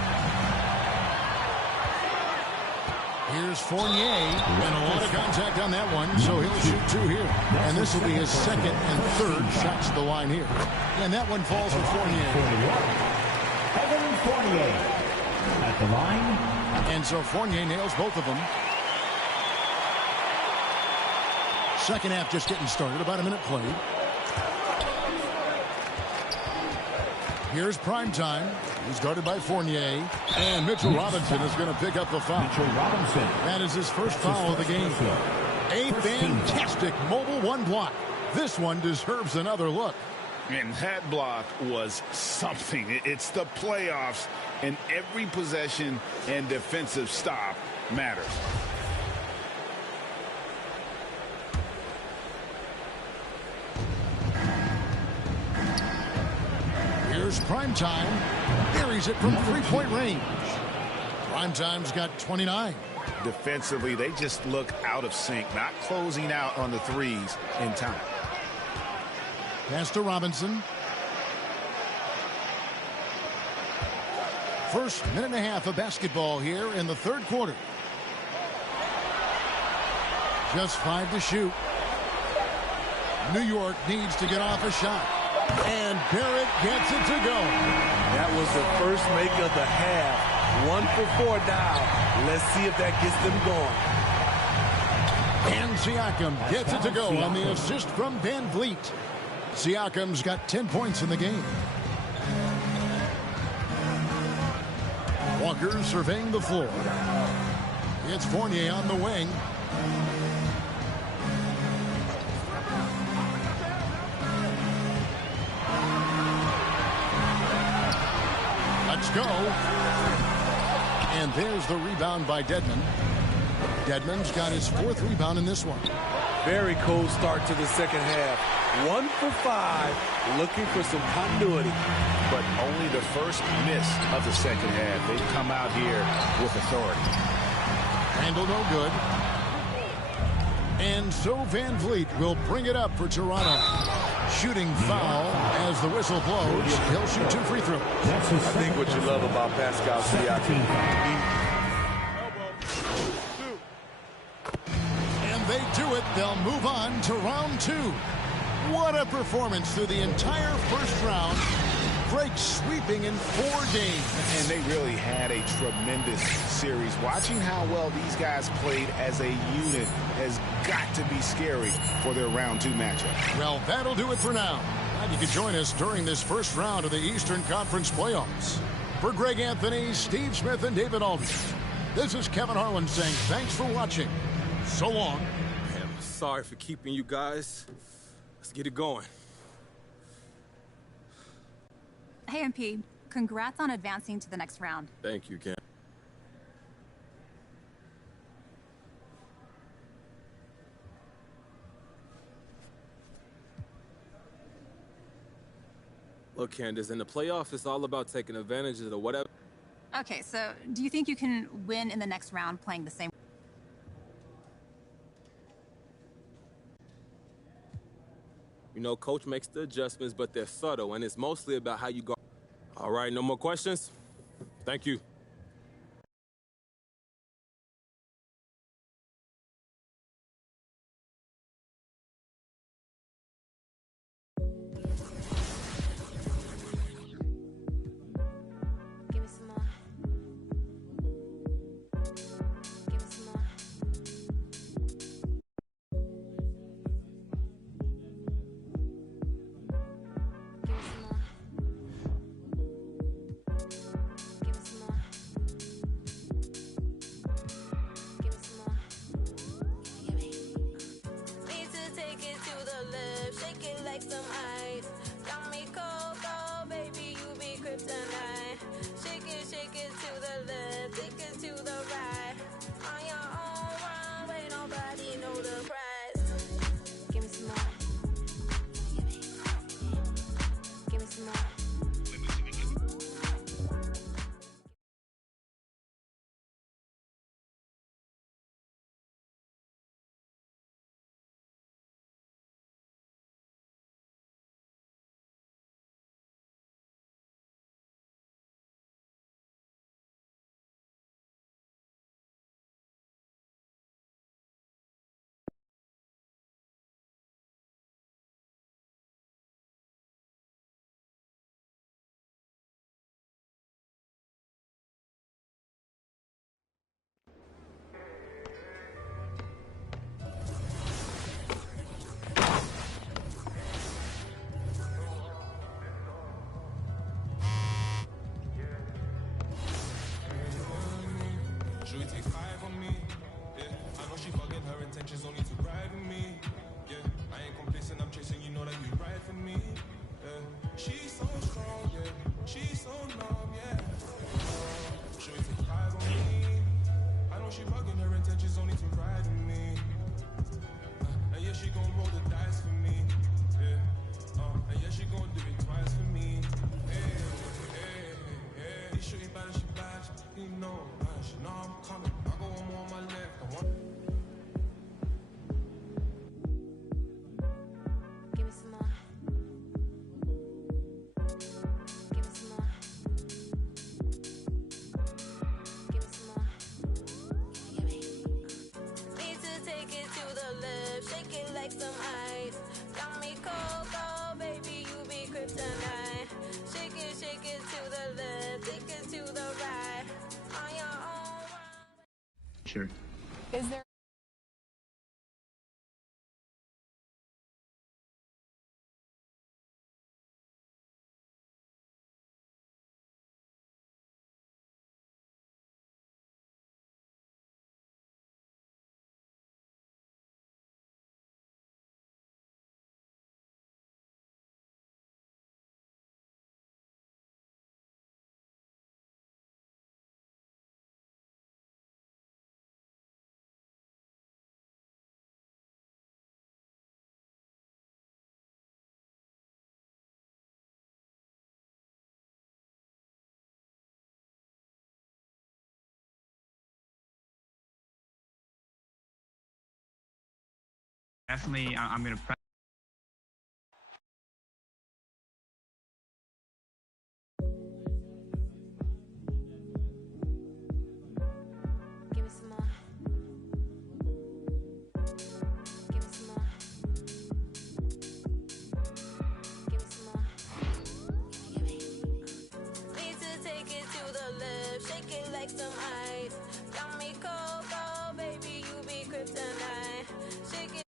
Here's Fournier, and a lot of contact on that one, so he'll shoot two here. And this will be his second and third shots to the line here. And that one falls for Fournier. Evan Fournier at the line. And so Fournier nails both of them. Second half just getting started, about a minute played. Here's primetime. He's guarded by Fournier. And Mitchell Robinson is going to pick up the foul. Mitchell Robinson. That is his first foul of the game. A fantastic mobile one block. This one deserves another look. And that block was something. It's the playoffs, and every possession and defensive stop matters. Here's primetime. Buries it from three-point range. Primetime's got 29. Defensively, they just look out of sync, not closing out on the threes in time. Pass to Robinson. First minute and a half of basketball here in the third quarter. Just 5 to shoot. New York needs to get off a shot. And Barrett gets it to go. That was the first make of the half. 1 for 4 now. Let's see if that gets them going. And Siakam gets it to go on the assist from Van Vliet. Siakam's got 10 points in the game. Walker surveying the floor. It's Fournier on the wing. Let's go. And there's the rebound by Dedmon. Dedmon's got his 4th rebound in this one. Very cold start to the second half. 1 for 5, looking for some continuity. But only the first miss of the second half. They've come out here with authority. Handle no good. And so Van Vliet will bring it up for Toronto. Shooting foul as the whistle blows. He'll shoot 2 free throws. I think what you love about Pascal Siakam. And they do it. They'll move on to round 2. What a performance through the entire first round. Break sweeping in 4 games. And they really had a tremendous series. Watching how well these guys played as a unit has got to be scary for their round 2 matchup. Well, that'll do it for now. Glad you could join us during this first round of the Eastern Conference playoffs. For Greg Anthony, Steve Smith, and David Aldridge, this is Kevin Harlan saying thanks for watching. So long. So sorry for keeping you guys. Let's get it going. Hey, MP. Congrats on advancing to the next round. Thank you, Cam. Look, Candace, in the playoffs, it's all about taking advantage of the whatever. Okay, so do you think you can win in the next round playing the same? You know, coach makes the adjustments, but they're subtle, and it's mostly about how you go. All right, no more questions? Thank you. Give me some more. Give me some more. Need to take it to the left, shake it like some ice. Got me cold, cold, baby, you be kryptonite. Shake it to the left, take it to the right. On your own run, ain't nobody know the price. Give me some more. Give me some more. Should we take 5 on me? Yeah, I know she bugging, her intentions only to ride with me. Yeah, I ain't complacent, I'm chasing, you know that you ride for me. Yeah, she's so strong, yeah, she's so numb, yeah. Should we take 5 on me? I know she bugging, her intentions only to ride with me. And yeah, she gon' roll the dice for me. Yeah, and yeah, she gon' do it twice for me. Hey, hey, hey, she bad, you know. She know I'm coming. I go one more on my left. I want. Give me some more. Give me some more. Give me some more. Need to take it to the left, shake it like some ice. Got me cold, cold, baby, you be kryptonite. Shake it to the left, take it to the right. On your own. Sure. Is there Definitely, I'm going to Give me some more. Give me some more. Give me some more. Need to take it to the left, shake it like some ice. Got me cold, cold, baby, you be kryptonite. Shake it.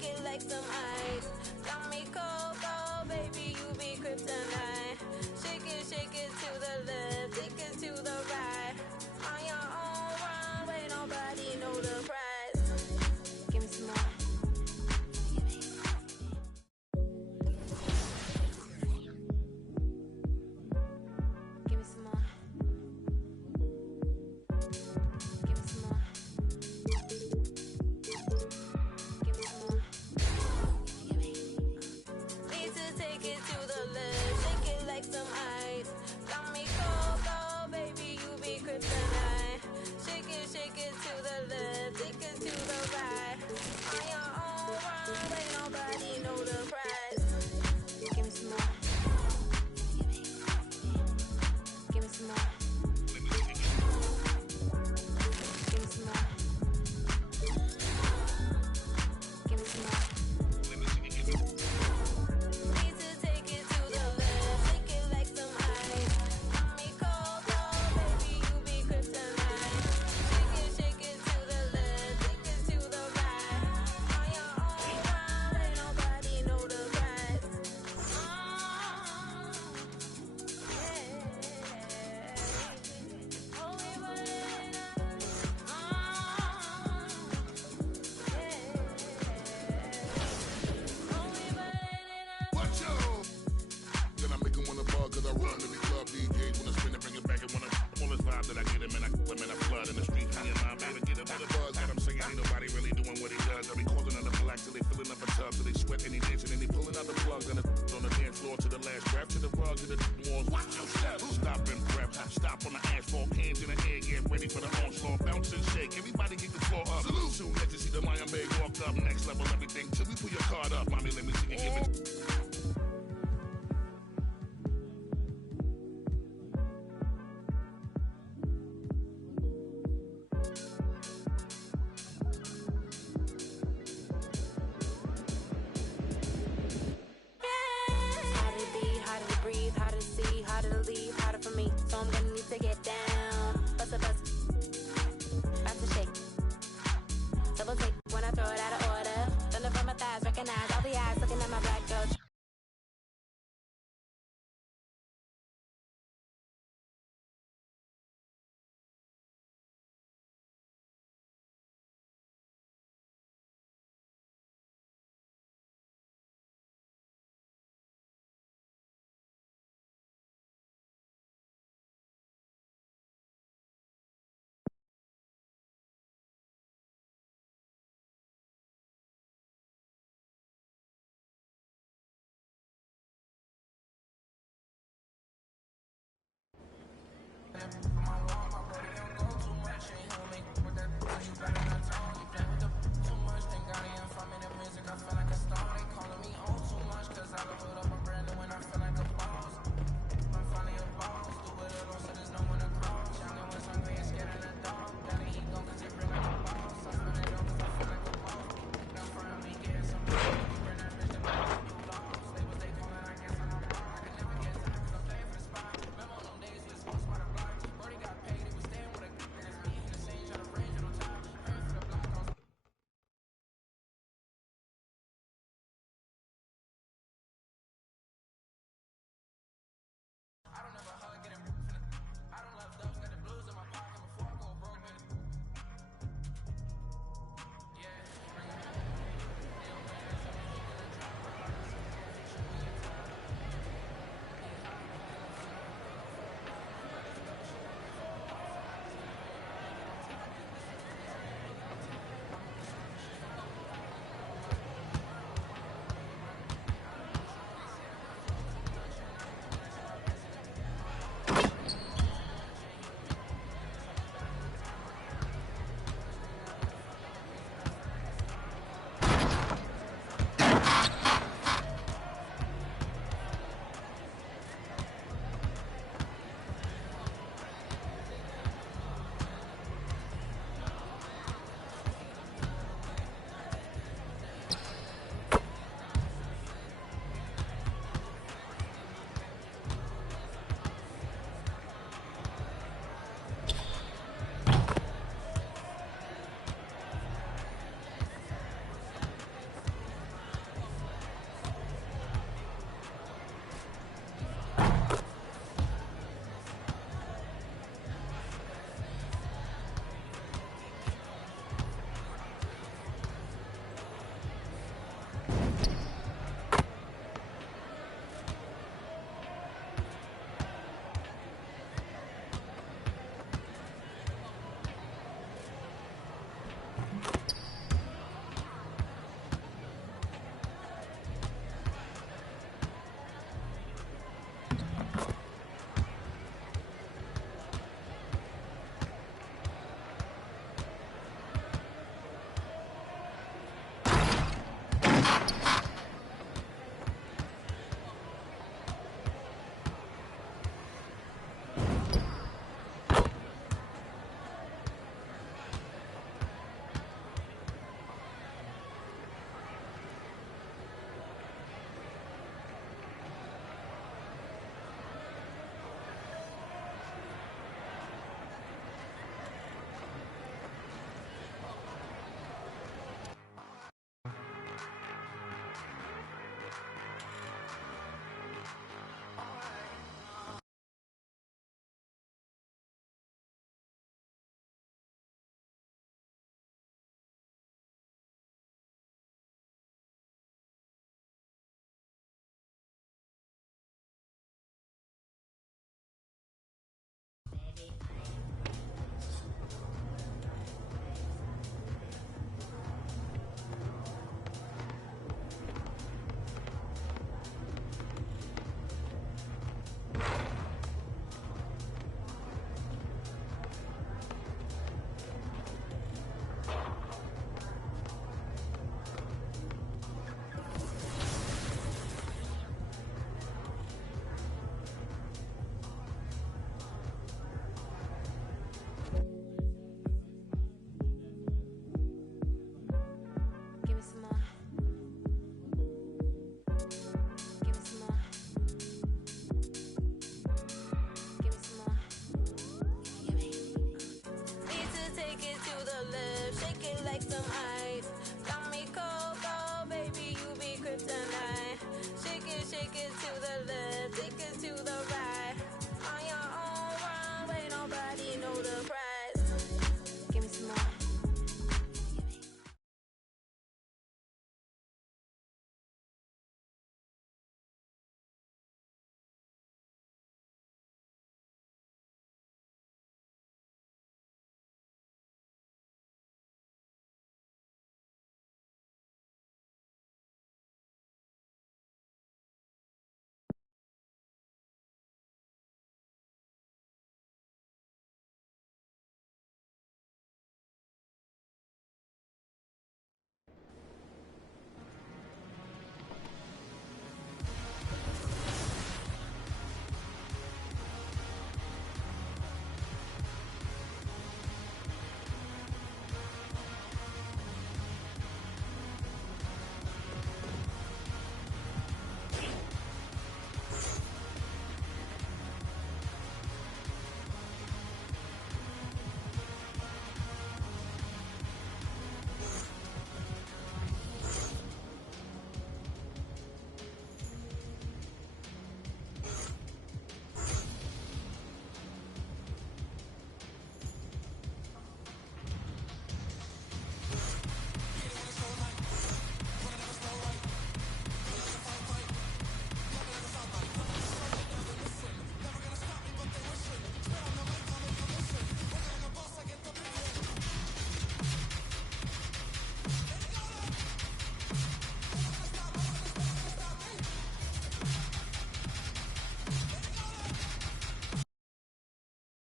shake it like some ice. Got me cold, cold, baby, you be kryptonite. Shake it to the left, take it to the right. On your own runway, nobody know the price. Give me some more. Give me some more. Give me some more. Give me some more. Need to take it to the left, shake it like some ice. Got me cold, cold, baby, you be kryptonite. Shake it to the left, take it to the right. On your own runway, nobody know the price. Give me some more. Give me some more. Give me some more. Give me some more. Need to take it to the left, shake it like some ice. Got me cold, cold, baby, you be kryptonite. Shake it to the left, take it to the right. On your own runway, nobody know the price. Watch out! Then I make him wanna bug, cause I run in the club. DJs wanna spin it, bring it back, and wanna all this vibe that I get him, and I flood in the street. Me and my baby get him with a buzz, and I'm singing, ain't nobody really doing what he does. I be causing on the black till they filling up a tub, till they sweat and they dancing, and they pulling out the plugs on the dance floor to the last breath, to the rug, to the walls. Watch your step, stop and prep, stop on the asphalt, hands in the air, get ready for the onslaught, bounce and shake. Everybody get the floor up. Salute. Soon as you see the Mayan Bay walk up, next level everything till we pull your card up. Mommy, let me see you give it. Harder to be, harder to breathe, harder to see, harder to leave, harder for me. So I'm gonna need to get down.